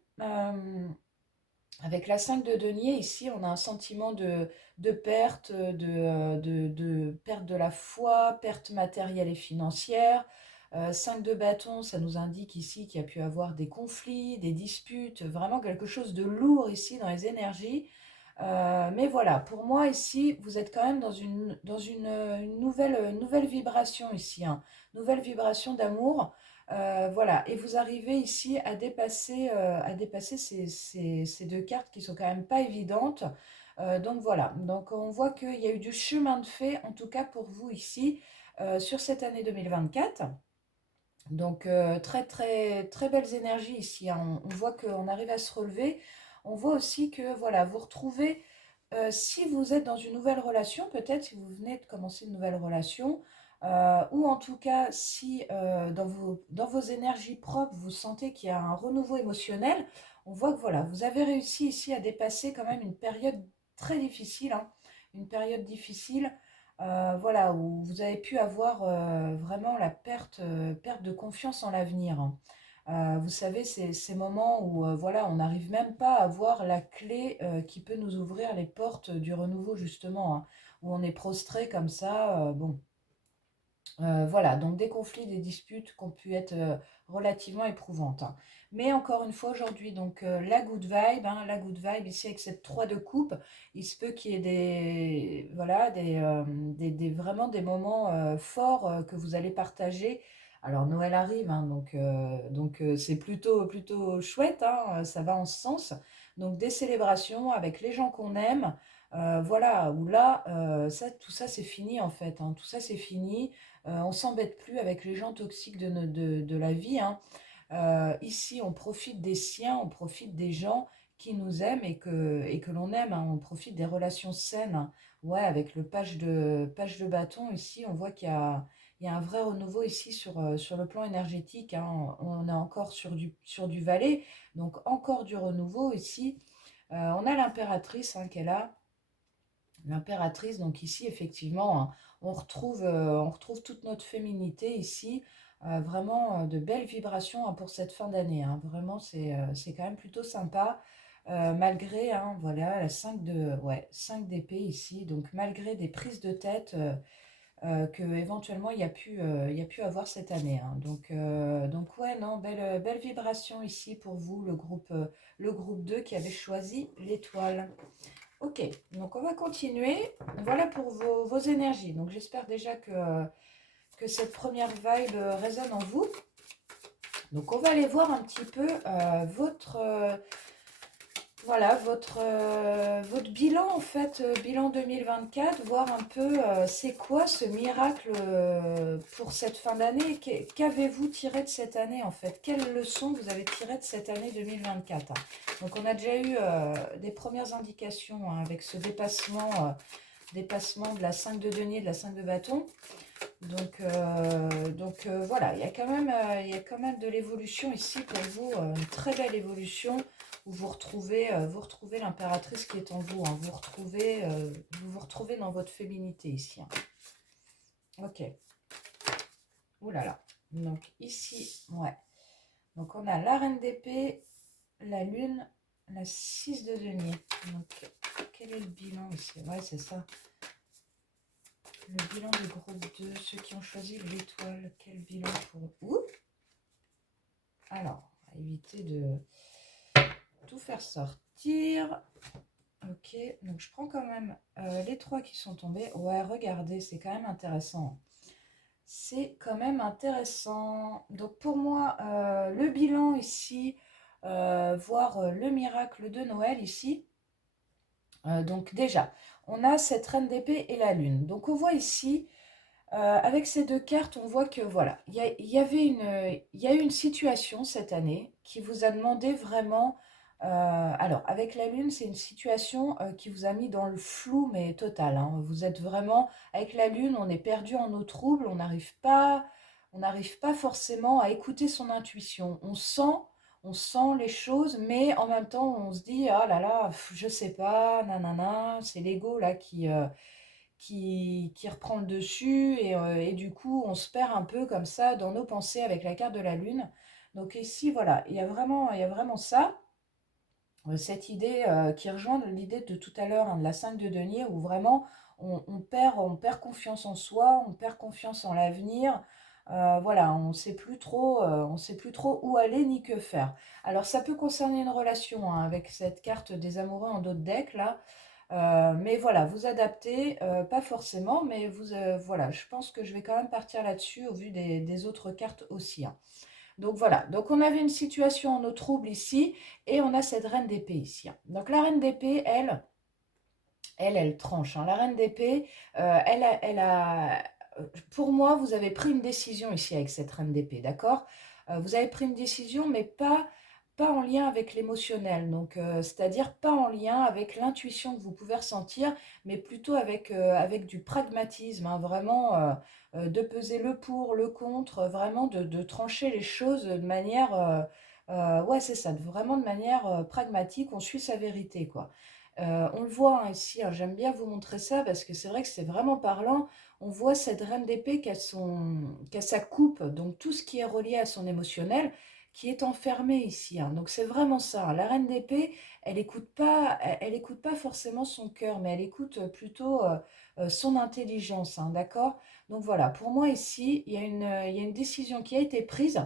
Avec la 5 de denier, ici, on a un sentiment de perte, de perte de la foi, perte matérielle et financière. 5 de bâton, ça nous indique ici qu'il y a pu avoir des conflits, des disputes, vraiment quelque chose de lourd ici dans les énergies. Mais voilà, pour moi ici, vous êtes quand même une nouvelle vibration ici, hein, nouvelle vibration d'amour. Voilà, et vous arrivez ici à dépasser ces deux cartes qui sont quand même pas évidentes. Donc voilà, donc on voit qu'il y a eu du chemin de fait, en tout cas pour vous ici, sur cette année 2024. Donc très très très belles énergies ici, hein. On voit qu'on arrive à se relever. On voit aussi que voilà, vous retrouvez, si vous êtes dans une nouvelle relation, peut-être si vous venez de commencer une nouvelle relation, ou en tout cas si dans vos énergies propres, vous sentez qu'il y a un renouveau émotionnel, on voit que voilà, vous avez réussi ici à dépasser quand même une période très difficile, hein, une période difficile. Voilà, où vous avez pu avoir vraiment la perte de confiance en l'avenir, hein. Vous savez, c'est ces moments où voilà, on n'arrive même pas à voir la clé qui peut nous ouvrir les portes du renouveau, justement, hein, où on est prostré comme ça. Bon, voilà, donc des conflits, des disputes qui ont pu être relativement éprouvantes, hein. Mais encore une fois aujourd'hui, donc la good vibe, hein, la good vibe ici avec cette 3 de coupe, il se peut qu'il y ait voilà, vraiment des moments forts que vous allez partager. Alors Noël arrive, hein, donc c'est plutôt chouette, hein, ça va en ce sens. Donc des célébrations avec les gens qu'on aime, voilà, où là, tout ça c'est fini en fait, hein, tout ça c'est fini. On s'embête plus avec les gens toxiques de la vie, hein. Ici, on profite des siens, on profite des gens qui nous aiment et que l'on aime, hein. On profite des relations saines, hein. Ouais, avec le page de bâton, ici, on voit il y a un vrai renouveau ici sur le plan énergétique, hein. On est encore sur du valet, donc encore du renouveau ici. On a l'impératrice hein, qui est là. L'impératrice, donc ici, effectivement, hein, on retrouve toute notre féminité ici. Vraiment de belles vibrations hein, pour cette fin d'année, hein. Vraiment, c'est quand même plutôt sympa. Malgré, hein, voilà, la 5 ouais, 5 d'épée ici. Donc, malgré des prises de tête que éventuellement il y a pu avoir cette année, hein. Donc ouais, non, belle vibration ici pour vous, le groupe 2 qui avait choisi l'étoile. Ok, donc on va continuer. Voilà pour vos énergies. Donc j'espère déjà que cette première vibe résonne en vous. Donc on va aller voir un petit peu Voilà, votre bilan, en fait, bilan 2024, voir un peu c'est quoi ce miracle pour cette fin d'année. Qu'avez-vous tiré de cette année, en fait? Quelles leçons vous avez tirées de cette année 2024, hein? Donc, on a déjà eu des premières indications hein, avec ce dépassement de la 5 de denier, de la 5 de bâton. Donc, voilà, il y a quand même de l'évolution ici pour vous, une très belle évolution où vous retrouvez l'impératrice qui est en vous, hein. Vous retrouvez dans votre féminité ici, hein. Ok. Ouh là là. Donc ici, ouais. Donc on a la reine d'épée, la lune, la 6 de denier. Donc quel est le bilan ici? Ouais, c'est ça. Le bilan de groupe 2, ceux qui ont choisi l'étoile, quel bilan pour eux? Ouh. Alors, on va éviter de tout faire sortir. Ok, donc je prends quand même les 3 qui sont tombés. Ouais, regardez, c'est quand même intéressant. C'est quand même intéressant. Donc pour moi, le bilan ici, voir le miracle de Noël ici. Donc déjà, on a cette reine d'épée et la lune. Donc on voit ici, avec ces 2 cartes, on voit que voilà, il y a eu une situation cette année qui vous a demandé vraiment. Alors, avec la Lune, c'est une situation qui vous a mis dans le flou, mais total, hein. Vous êtes vraiment, avec la Lune, on est perdu en eau trouble, on n'arrive pas forcément à écouter son intuition. On sent les choses, mais en même temps, on se dit, ah là là, je sais pas, nanana, c'est l'ego là qui reprend le dessus et du coup on se perd un peu comme ça dans nos pensées avec la carte de la lune. Donc ici voilà, il y a vraiment ça, cette idée qui rejoint l'idée de tout à l'heure hein, de la 5 de denier où vraiment on perd confiance en soi, on perd confiance en l'avenir. Voilà, on sait plus trop où aller ni que faire. Alors ça peut concerner une relation hein, avec cette carte des amoureux en dos de deck là. Mais voilà, vous adaptez, pas forcément, mais voilà, je pense que je vais quand même partir là-dessus au vu des autres cartes aussi, hein. Donc voilà, donc on avait une situation en eau trouble ici, et on a cette reine d'épée ici, hein. Donc la reine d'épée, elle tranche, hein. La reine d'épée, pour moi, vous avez pris une décision ici avec cette reine d'épée, d'accord? Vous avez pris une décision, mais pas en lien avec l'émotionnel, donc c'est-à-dire pas en lien avec l'intuition que vous pouvez ressentir, mais plutôt avec du pragmatisme, hein, vraiment de peser le pour, le contre, vraiment de trancher les choses de manière, ouais c'est ça, vraiment de manière pragmatique, on suit sa vérité quoi. On le voit hein, ici, hein, j'aime bien vous montrer ça parce que c'est vrai que c'est vraiment parlant. On voit cette reine d'épée qui a sa coupe, donc tout ce qui est relié à son émotionnel, qui est enfermé ici, hein. Donc c'est vraiment ça, hein. La reine d'épée, elle écoute pas forcément son cœur, mais elle écoute plutôt son intelligence, hein, d'accord? Donc voilà, pour moi ici, il y a une décision qui a été prise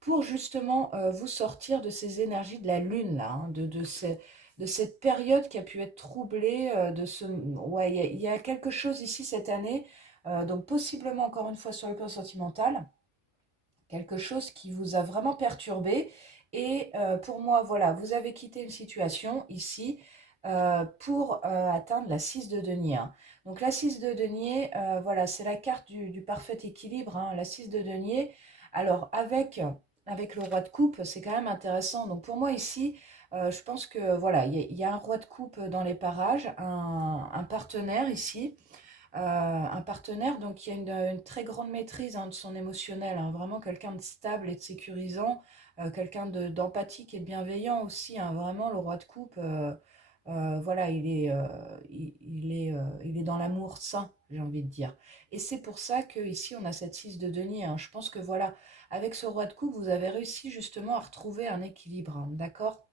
pour justement vous sortir de ces énergies de la lune là, hein, de cette période qui a pu être troublée, ouais, il y a quelque chose ici cette année, donc possiblement encore une fois sur le plan sentimental, quelque chose qui vous a vraiment perturbé. Et pour moi, voilà, vous avez quitté une situation ici pour atteindre la 6 de denier, hein. Donc la 6 de denier, voilà, c'est la carte du parfait équilibre, hein, la 6 de denier. Alors avec le roi de coupe, c'est quand même intéressant. Donc pour moi ici, je pense que voilà, il y a un roi de coupe dans les parages, un partenaire ici, un partenaire donc qui a une très grande maîtrise hein, de son émotionnel, hein, vraiment quelqu'un de stable et de sécurisant, quelqu'un d'empathique et de bienveillant aussi, hein, vraiment le roi de coupe, voilà, il est dans l'amour sain, j'ai envie de dire. Et c'est pour ça que ici on a cette 6 de denier, hein. Je pense que voilà, avec ce roi de coupe, vous avez réussi justement à retrouver un équilibre, hein, d'accord?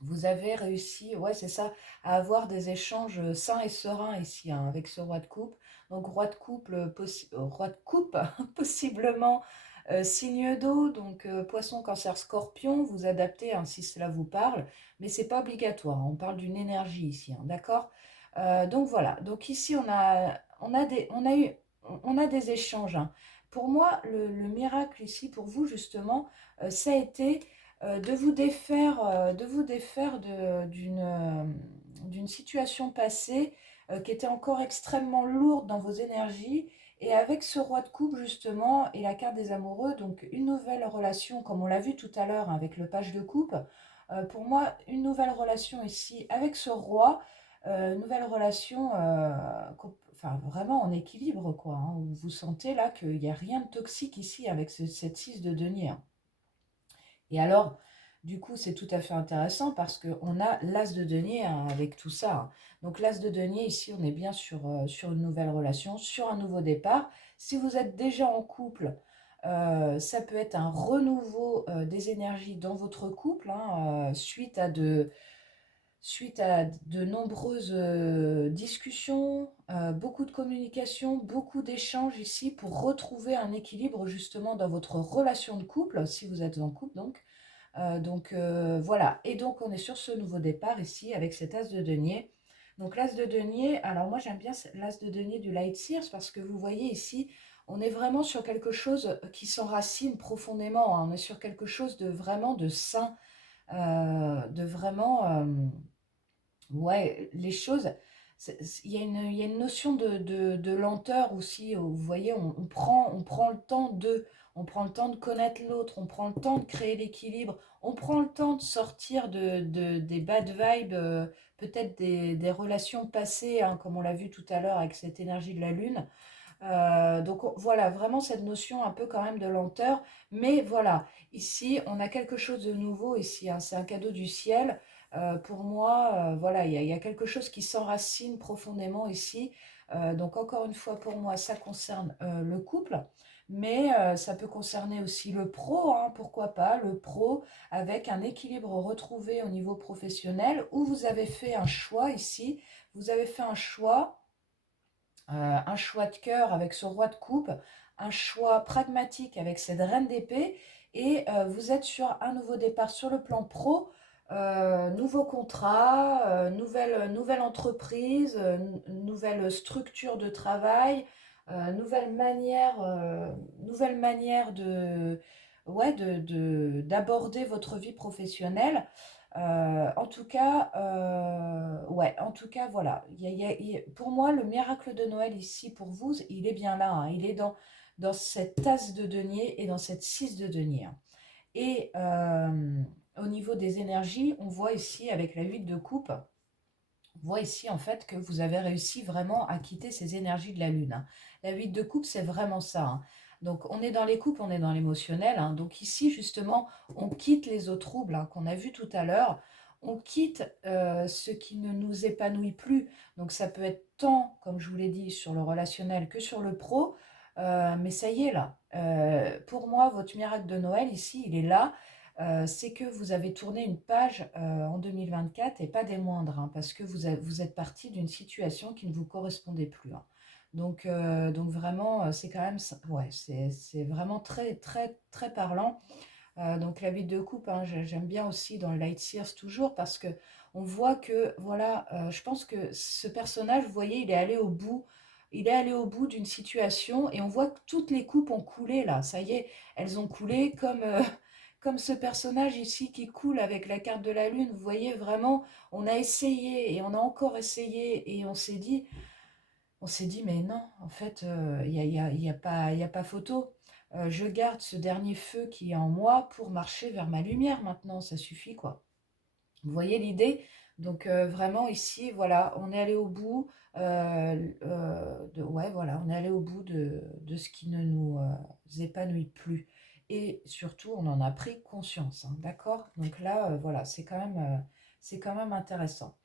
Vous avez réussi, ouais, c'est ça, à avoir des échanges sains et sereins ici, hein, avec ce roi de coupe. Donc, roi de coupe, possiblement signe d'eau, donc poisson, cancer, scorpion, vous adaptez hein, si cela vous parle, mais c'est pas obligatoire, hein. On parle d'une énergie ici, hein, d'accord? Donc voilà, donc ici on a des échanges, hein. Pour moi, le miracle ici, pour vous justement, ça a été de vous défaire d'une situation passée qui était encore extrêmement lourde dans vos énergies. Et avec ce roi de coupe justement et la carte des amoureux, donc une nouvelle relation, comme on l'a vu tout à l'heure avec le page de coupe, pour moi, une nouvelle relation ici avec ce roi, une nouvelle relation enfin, vraiment en équilibre, quoi, hein, où vous sentez là qu'il n'y a rien de toxique ici avec cette 6 de denier, hein. Et alors, du coup, c'est tout à fait intéressant parce qu'on a l'as de denier hein, avec tout ça, hein. Donc l'as de denier, ici, on est bien sur une nouvelle relation, sur un nouveau départ. Si vous êtes déjà en couple, ça peut être un renouveau des énergies dans votre couple hein, suite à de nombreuses discussions, beaucoup de communication, beaucoup d'échanges ici pour retrouver un équilibre justement dans votre relation de couple, si vous êtes en couple donc. Voilà, et donc on est sur ce nouveau départ ici avec cet as de denier. Donc l'as de denier, alors moi j'aime bien l'as de denier du Light Sears parce que vous voyez ici, on est vraiment sur quelque chose qui s'enracine profondément, hein. On est sur quelque chose de vraiment de sain, de vraiment, ouais, les choses, il y a une notion de lenteur aussi, où vous voyez, on prend le temps on prend le temps de connaître l'autre, on prend le temps de créer l'équilibre, on prend le temps de sortir des bad vibes, peut-être des relations passées, hein, comme on l'a vu tout à l'heure avec cette énergie de la lune. Voilà, vraiment cette notion un peu quand même de lenteur. Mais voilà, ici, on a quelque chose de nouveau ici, hein, c'est un cadeau du ciel. Pour moi, voilà, il y a quelque chose qui s'enracine profondément ici. Donc encore une fois, pour moi, ça concerne le couple. Mais ça peut concerner aussi le pro, hein, pourquoi pas, le pro avec un équilibre retrouvé au niveau professionnel où vous avez fait un choix ici, vous avez fait un choix de cœur avec ce roi de coupe, un choix pragmatique avec cette reine d'épée, et vous êtes sur un nouveau départ sur le plan pro, nouveau contrat, nouvelle entreprise, nouvelle structure de travail, nouvelle manière ouais, d'aborder votre vie professionnelle. Ouais, en tout cas, voilà. Pour moi, le miracle de Noël ici pour vous, il est bien là, hein. Il est dans cette tasse de denier et dans cette 6 de denier, hein. Et au niveau des énergies, on voit ici avec la 8 de coupe, on voit ici en fait que vous avez réussi vraiment à quitter ces énergies de la lune, hein. La 8 de coupe, c'est vraiment ça, hein. Donc on est dans les coupes, on est dans l'émotionnel, hein. Donc ici justement, on quitte les eaux troubles hein, qu'on a vu tout à l'heure. On quitte ce qui ne nous épanouit plus. Donc ça peut être tant, comme je vous l'ai dit, sur le relationnel que sur le pro. Mais ça y est là. Pour moi, votre miracle de Noël ici, il est là. C'est que vous avez tourné une page en 2024 et pas des moindres, hein, parce que vous êtes parti d'une situation qui ne vous correspondait plus, hein. Donc vraiment, c'est quand même, ouais, c'est vraiment très, très, très parlant. Donc la vie de coupe, hein, j'aime bien aussi dans le Light Sears toujours parce que on voit que, voilà, je pense que ce personnage, vous voyez, il est allé au bout. Il est allé au bout d'une situation et on voit que toutes les coupes ont coulé là. Ça y est, elles ont coulé comme, comme ce personnage ici qui coule avec la carte de la lune. Vous voyez, vraiment, on a essayé et on a encore essayé et on s'est dit, mais non, en fait, il y a pas photo. Je garde ce dernier feu qui est en moi pour marcher vers ma lumière maintenant, ça suffit quoi. Vous voyez l'idée? Donc vraiment ici, voilà, on est allé au bout ouais, voilà, on est allé au bout de ce qui ne nous épanouit plus. Et surtout, on en a pris conscience, hein, d'accord? Donc là, voilà, c'est quand même intéressant.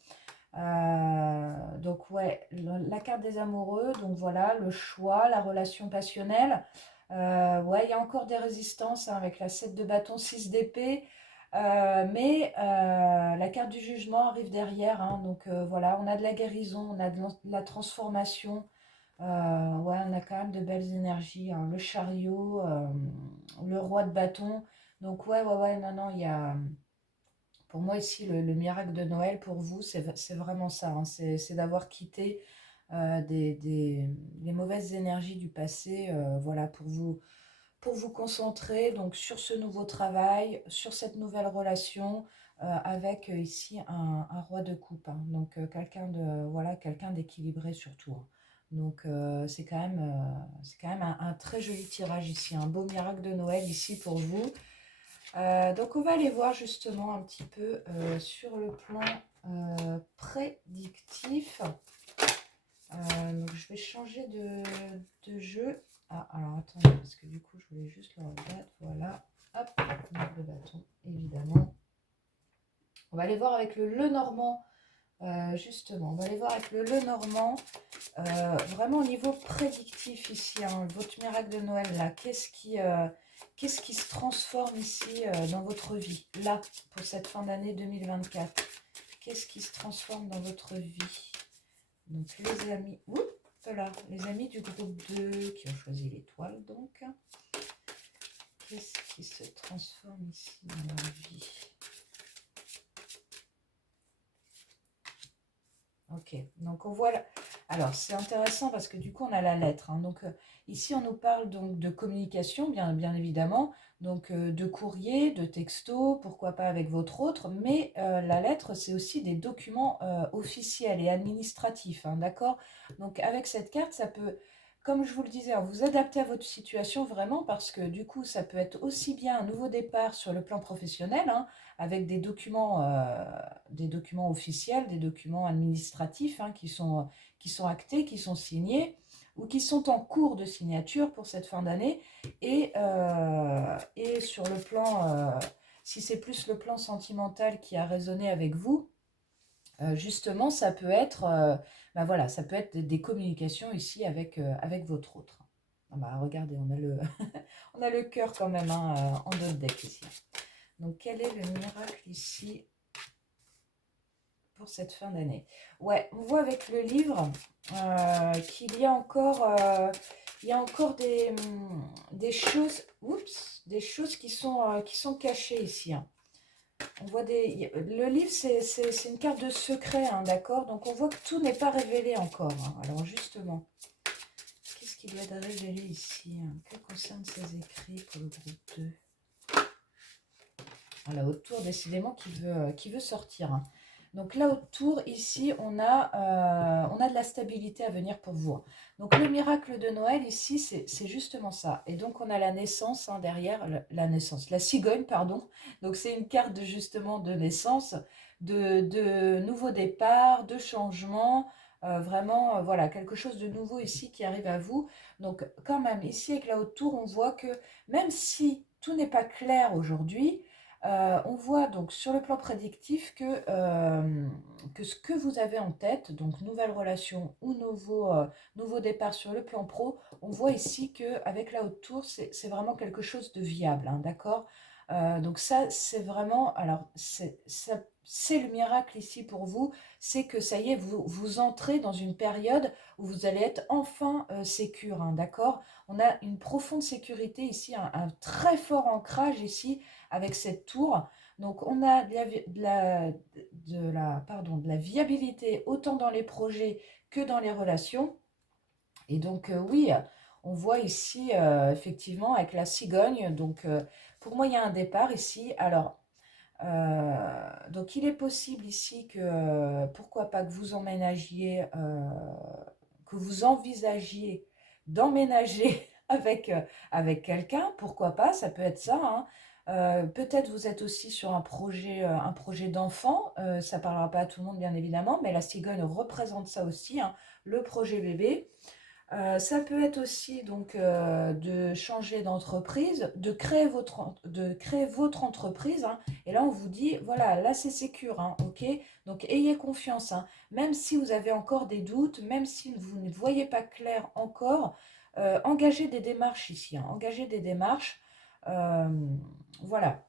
Donc ouais, la carte des amoureux, donc voilà, le choix, la relation passionnelle. Ouais, il y a encore des résistances hein, avec la 7 de bâton, 6 d'épée. Mais la carte du jugement arrive derrière, hein. Donc voilà, on a de la guérison, on a de la transformation. Ouais, on a quand même de belles énergies, hein. Le chariot, le roi de bâton. Donc ouais, non, non, il y a... Pour moi, ici, le miracle de Noël, pour vous, c'est vraiment ça, hein. C'est d'avoir quitté les mauvaises énergies du passé, voilà, pour vous, pour vous concentrer donc sur ce nouveau travail, sur cette nouvelle relation, avec ici un roi de coupe, hein. Donc quelqu'un de voilà, quelqu'un d'équilibré surtout, hein. Donc c'est quand même un très joli tirage ici, un beau miracle de Noël ici pour vous. Donc on va aller voir justement un petit peu sur le plan prédictif. Donc je vais changer de jeu. Ah, alors attendez, parce que du coup je voulais juste le remettre. Voilà. Hop, donc le bâton, évidemment. On va aller voir avec le Lenormand, justement. On va aller voir avec le Lenormand, vraiment au niveau prédictif ici, hein, votre miracle de Noël, là. Qu'est-ce qui se transforme ici dans votre vie, là, pour cette fin d'année 2024? Qu'est-ce qui se transforme dans votre vie? Donc les amis, oups, là, les amis du groupe 2 qui ont choisi l'étoile, donc. Qu'est-ce qui se transforme ici dans leur vie? Ok, donc on voit... Alors, c'est intéressant parce que du coup, on a la lettre, hein. Donc, ici, on nous parle donc de communication, bien évidemment. Donc, de courrier, de texto, pourquoi pas avec votre autre. Mais la lettre, c'est aussi des documents officiels et administratifs, hein, d'accord? Donc, avec cette carte, ça peut, comme je vous le disais, hein, vous adapter à votre situation vraiment parce que du coup, ça peut être aussi bien un nouveau départ sur le plan professionnel, hein, avec des documents officiels, des documents administratifs, hein, qui sont actés, qui sont signés ou qui sont en cours de signature pour cette fin d'année. Et sur le plan, si c'est plus le plan sentimental qui a résonné avec vous, justement, ça peut être, ben voilà, ça peut être des communications ici avec votre autre. Ah bah, regardez, on a on a le cœur quand même, hein, en d'autres deck ici. Donc, quel est le miracle ici pour cette fin d'année? Ouais, on voit avec le livre qu'il y a encore des choses, oups, des choses qui sont cachées ici, hein. On voit le livre, c'est une carte de secret, hein, d'accord? Donc, on voit que tout n'est pas révélé encore, hein. Alors, justement, qu'est-ce qu'il doit être révélé ici, hein? Que concerne ces écrits pour le groupe 2? Voilà, autour, décidément, qui veut sortir, hein. Donc là, autour, ici, on a de la stabilité à venir pour vous. Donc le miracle de Noël, ici, c'est justement ça. Et donc, on a la naissance, hein, derrière, la naissance, la cigogne, pardon. Donc, c'est une carte justement de naissance, de nouveau départ, de changement. Vraiment, voilà, quelque chose de nouveau ici qui arrive à vous. Donc, quand même, ici, avec la haute tour, on voit que même si tout n'est pas clair aujourd'hui, on voit donc sur le plan prédictif que ce que vous avez en tête, donc nouvelle relation ou nouveau départ sur le plan pro, on voit ici qu'avec la haute tour, c'est vraiment quelque chose de viable, hein, d'accord? Donc ça, c'est vraiment, alors c'est le miracle ici pour vous, c'est que ça y est, vous entrez dans une période où vous allez être enfin sécure, hein, d'accord? On a une profonde sécurité ici, un très fort ancrage ici, avec cette tour. Donc, on a de la viabilité autant dans les projets que dans les relations. Et donc, oui, on voit ici, effectivement, avec la cigogne. Donc, pour moi, il y a un départ ici. Alors, donc, il est possible ici que, pourquoi pas, que vous emménagiez, que vous envisagiez d'emménager avec quelqu'un, pourquoi pas, ça peut être ça, hein. Peut-être vous êtes aussi sur un projet d'enfant, ça ne parlera pas à tout le monde bien évidemment, mais la cigogne représente ça aussi, hein, le projet bébé. Ça peut être aussi donc de changer d'entreprise, de créer votre entreprise, hein. Et là, on vous dit, voilà, là c'est sécure, hein, ok? Donc ayez confiance, hein. Même si vous avez encore des doutes, même si vous ne voyez pas clair encore, engagez des démarches ici, hein, engagez des démarches. Euh, voilà,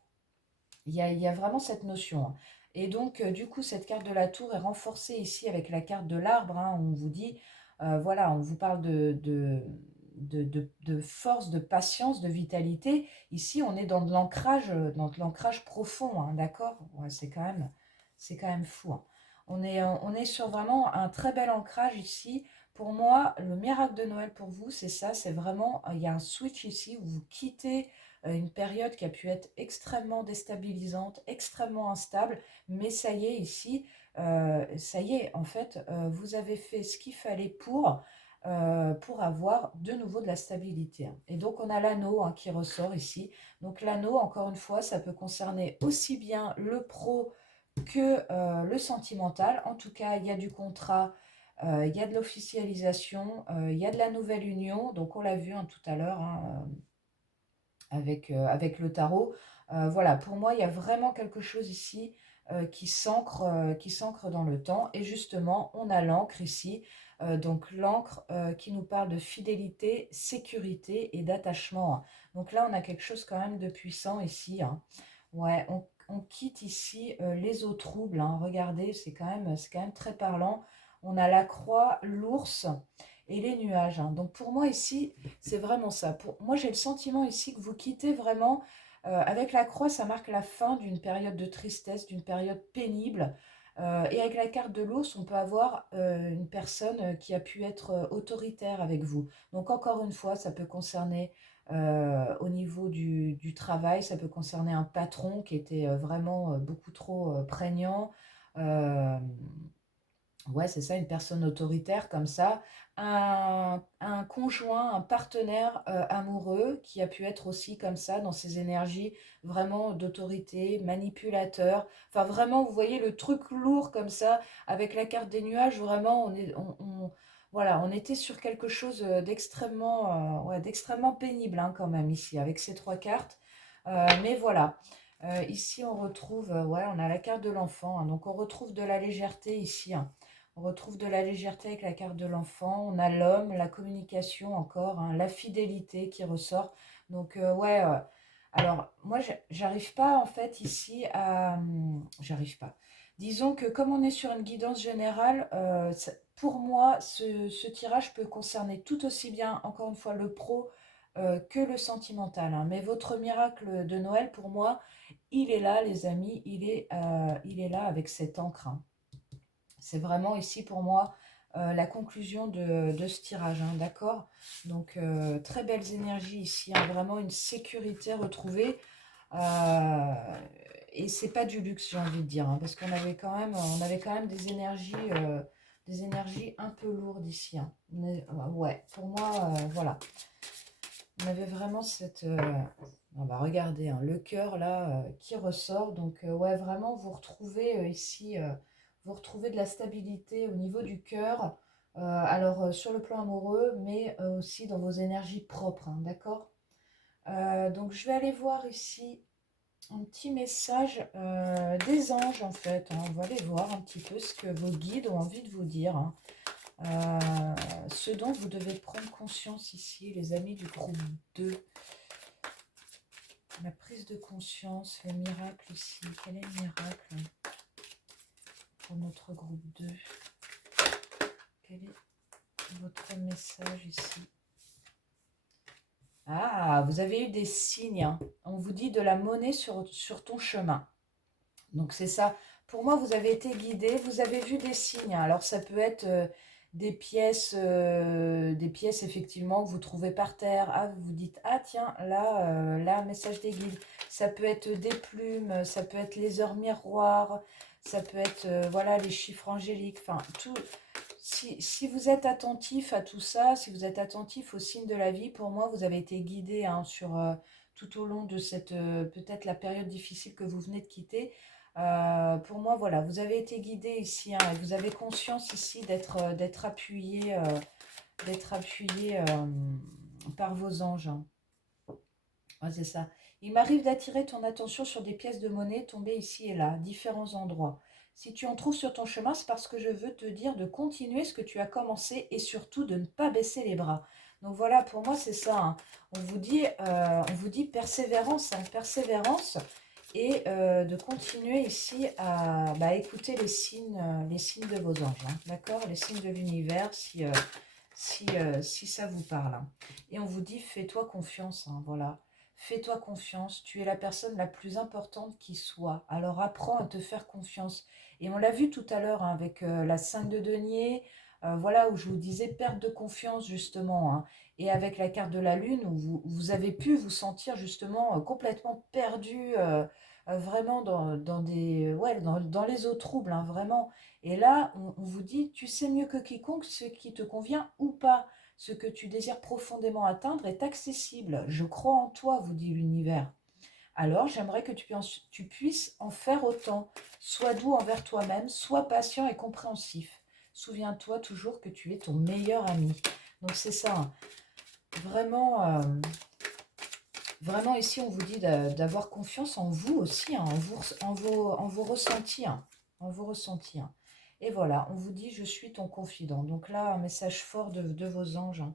il y a vraiment cette notion, hein. Et donc, du coup, cette carte de la tour est renforcée ici avec la carte de l'arbre, hein, où on vous dit, voilà, on vous parle de force, de patience, de vitalité. Ici, on est dans de l'ancrage profond, hein, d'accord? Ouais, c'est quand même fou, hein. On est sur vraiment un très bel ancrage ici pour moi, le miracle de Noël pour vous, c'est ça, c'est vraiment, il y a un switch ici où vous quittez une période qui a pu être extrêmement déstabilisante, extrêmement instable, mais ça y est, ici, ça y est, en fait, vous avez fait ce qu'il fallait pour avoir de nouveau de la stabilité, hein. Et donc, on a l'anneau, hein, qui ressort ici. Donc, l'anneau, encore une fois, ça peut concerner aussi bien le pro que le sentimental. En tout cas, il y a du contrat, il y a de l'officialisation, il y a de la nouvelle union. Donc, on l'a vu, hein, tout à l'heure, hein, avec le tarot. Voilà, pour moi, il y a vraiment quelque chose ici qui s'ancre dans le temps. Et justement, on a l'encre ici. Donc, l'encre qui nous parle de fidélité, sécurité et d'attachement, hein. Donc là, on a quelque chose quand même de puissant ici, hein. Ouais, on quitte ici les eaux troubles, hein. Regardez, c'est quand même très parlant. On a la croix, l'ours et les nuages, hein. Donc pour moi ici, c'est vraiment ça. Pour moi, j'ai le sentiment ici que vous quittez vraiment, avec la croix, ça marque la fin d'une période de tristesse, d'une période pénible. Et avec la carte de l'ours, on peut avoir une personne qui a pu être autoritaire avec vous. Donc encore une fois, ça peut concerner au niveau du travail, ça peut concerner un patron qui était vraiment beaucoup trop prégnant. Euh, Ouais, c'est ça, une personne autoritaire comme ça. Un conjoint, un partenaire amoureux qui a pu être aussi comme ça, dans ses énergies vraiment d'autorité, manipulateur. Enfin, vraiment, vous voyez le truc lourd comme ça, avec la carte des nuages, vraiment, voilà, on était sur quelque chose d'extrêmement ouais, d'extrêmement pénible, hein, quand même, ici, avec ces trois cartes. Mais voilà. Ici, on retrouve, ouais, on a la carte de l'enfant, hein. Donc on retrouve de la légèreté ici, hein. On retrouve de la légèreté avec la carte de l'enfant. On a l'homme, la communication encore, hein, la fidélité qui ressort. Donc, ouais. Alors, moi, j'arrive pas, en fait, ici à. J'arrive pas. Disons que comme on est sur une guidance générale, pour moi, ce tirage peut concerner tout aussi bien, encore une fois, le pro que le sentimental, hein. Mais votre miracle de Noël, pour moi, il est là, les amis. Il est là avec cette encre, hein. C'est vraiment ici pour moi la conclusion de ce tirage, hein, d'accord? Donc très belles énergies ici, hein, vraiment une sécurité retrouvée. Euh, et c'est pas du luxe, j'ai envie de dire, hein, parce on avait quand même des énergies un peu lourdes ici, hein. Ouais, pour moi, voilà. On avait vraiment cette. On va regarder, hein, le cœur là qui ressort. Donc, ouais, vraiment, vous retrouvez ici, vous retrouvez de la stabilité au niveau du cœur. Alors, sur le plan amoureux, mais aussi dans vos énergies propres, hein, d'accord? Donc, je vais aller voir ici un petit message des anges, en fait, hein. On va aller voir un petit peu ce que vos guides ont envie de vous dire, hein. Ce dont vous devez prendre conscience ici, les amis du groupe 2. La prise de conscience, le miracle ici. Quel est le miracle pour notre groupe 2? Quel est votre message ici? Ah, vous avez eu des signes, hein. On vous dit de la monnaie sur ton chemin. Donc c'est ça. Pour moi, vous avez été guidé, vous avez vu des signes. Alors ça peut être des pièces effectivement que vous trouvez par terre. Ah, vous vous dites, ah tiens, là, message des guides. Ça peut être des plumes, ça peut être les heures miroirs, ça peut être voilà les chiffres angéliques. Enfin tout. Si vous êtes attentif à tout ça, si vous êtes attentif aux signes de la vie, pour moi, vous avez été guidé, hein, tout au long de cette peut-être la période difficile que vous venez de quitter. Pour moi, voilà, vous avez été guidé ici, hein, et vous avez conscience ici d'être appuyé par vos anges, hein. Ouais, c'est ça. Il m'arrive d'attirer ton attention sur des pièces de monnaie tombées ici et là, à différents endroits. Si tu en trouves sur ton chemin, c'est parce que je veux te dire de continuer ce que tu as commencé et surtout de ne pas baisser les bras. Donc voilà, pour moi, c'est ça, hein. On vous dit persévérance, hein, persévérance et de continuer ici à écouter les signes de vos anges, hein, d'accord? Les signes de l'univers, si ça vous parle, hein. Et on vous dit, fais-toi confiance, hein, voilà. Fais-toi confiance, tu es la personne la plus importante qui soit. Alors apprends à te faire confiance. Et on l'a vu tout à l'heure, hein, avec la 5 de denier, voilà, où je vous disais perte de confiance justement, hein. Et avec la carte de la lune, où vous avez pu vous sentir justement complètement perdu, vraiment ouais, dans les eaux troubles, hein, vraiment. Et là, on vous dit, tu sais mieux que quiconque ce qui te convient ou pas. Ce que tu désires profondément atteindre est accessible. Je crois en toi, vous dit l'univers. Alors, j'aimerais que tu puisses en faire autant. Sois doux envers toi-même, sois patient et compréhensif. Souviens-toi toujours que tu es ton meilleur ami. Donc, c'est ça, hein. Vraiment, vraiment ici, on vous dit d'avoir confiance en vous aussi, hein, en vos ressentis, hein, en vos ressentis, hein. Et voilà, on vous dit, je suis ton confident. Donc là, un message fort de vos anges, hein.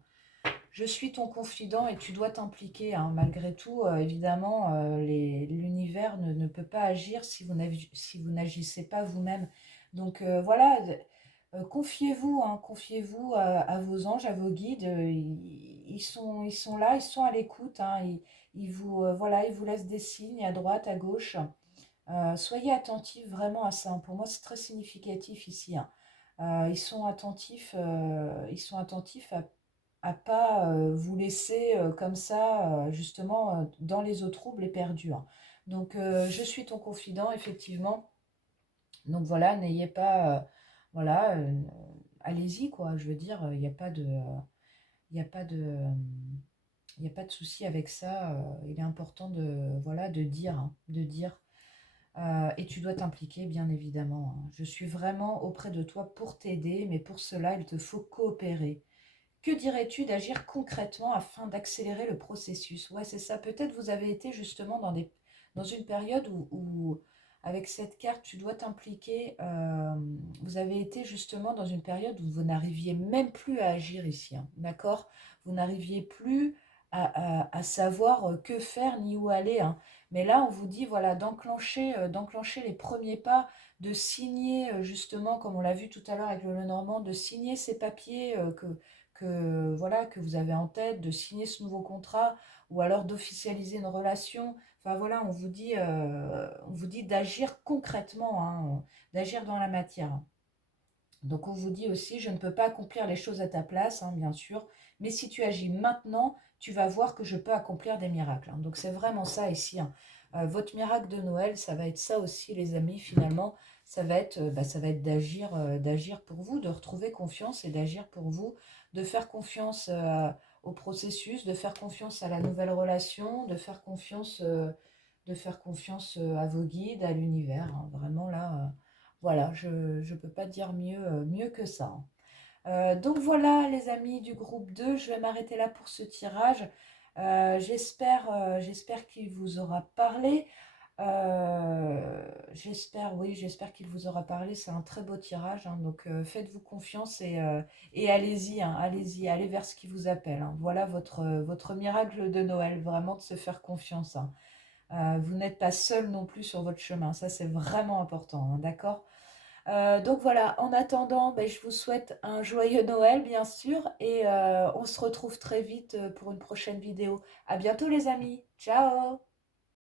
Je suis ton confident et tu dois t'impliquer, hein. Malgré tout, évidemment, l'univers ne peut pas agir si vous n'agissez pas vous-même. Donc voilà, confiez-vous, hein, confiez-vous à vos anges, à vos guides. Ils sont là, ils sont à l'écoute, hein. Ils vous, voilà, ils vous laissent des signes à droite, à gauche. Soyez attentifs vraiment à ça, hein. Pour moi, c'est très significatif ici, hein. Ils sont attentifs à pas vous laisser comme ça, justement, dans les eaux troubles et perdus, hein. Donc, je suis ton confident, effectivement. Donc voilà, n'ayez pas, voilà, allez-y, quoi. Je veux dire, il n'y a pas de, il y a pas de, il n'y a pas de souci avec ça. Il est important de, voilà, de dire, hein, de dire. Et tu dois t'impliquer, bien évidemment, hein. Je suis vraiment auprès de toi pour t'aider, mais pour cela, il te faut coopérer. Que dirais-tu d'agir concrètement afin d'accélérer le processus? Ouais, c'est ça. Peut-être vous avez été justement dans une période avec cette carte, tu dois t'impliquer. Vous avez été justement dans une période où vous n'arriviez même plus à agir ici, hein, d'accord? Vous n'arriviez plus à savoir que faire ni où aller, hein. Mais là, on vous dit, voilà, d'enclencher les premiers pas, de signer, justement, comme on l'a vu tout à l'heure avec le Lenormand, de signer ces papiers voilà, que vous avez en tête, de signer ce nouveau contrat ou alors d'officialiser une relation. Enfin voilà, on vous dit d'agir concrètement, hein, d'agir dans la matière. Donc on vous dit aussi, je ne peux pas accomplir les choses à ta place, hein, bien sûr, mais si tu agis maintenant, tu vas voir que je peux accomplir des miracles, hein. Donc c'est vraiment ça ici, hein. Votre miracle de Noël, ça va être ça aussi, les amis, finalement. Ça va être d'agir pour vous, de retrouver confiance et d'agir pour vous, de faire confiance au processus, de faire confiance à la nouvelle relation, de faire confiance à vos guides, à l'univers, hein. Vraiment là, voilà, je ne peux pas dire mieux que ça, hein. Donc voilà les amis du groupe 2, je vais m'arrêter là pour ce tirage. J'espère qu'il vous aura parlé. Oui, j'espère qu'il vous aura parlé. C'est un très beau tirage, hein. Donc faites-vous confiance et allez-y, hein, allez-y, allez vers ce qui vous appelle, hein. Voilà votre miracle de Noël, vraiment de se faire confiance, hein. Vous n'êtes pas seul non plus sur votre chemin, ça c'est vraiment important, hein, d'accord? Donc voilà, en attendant, ben, je vous souhaite un joyeux Noël, bien sûr, et on se retrouve très vite pour une prochaine vidéo. À bientôt les amis, ciao!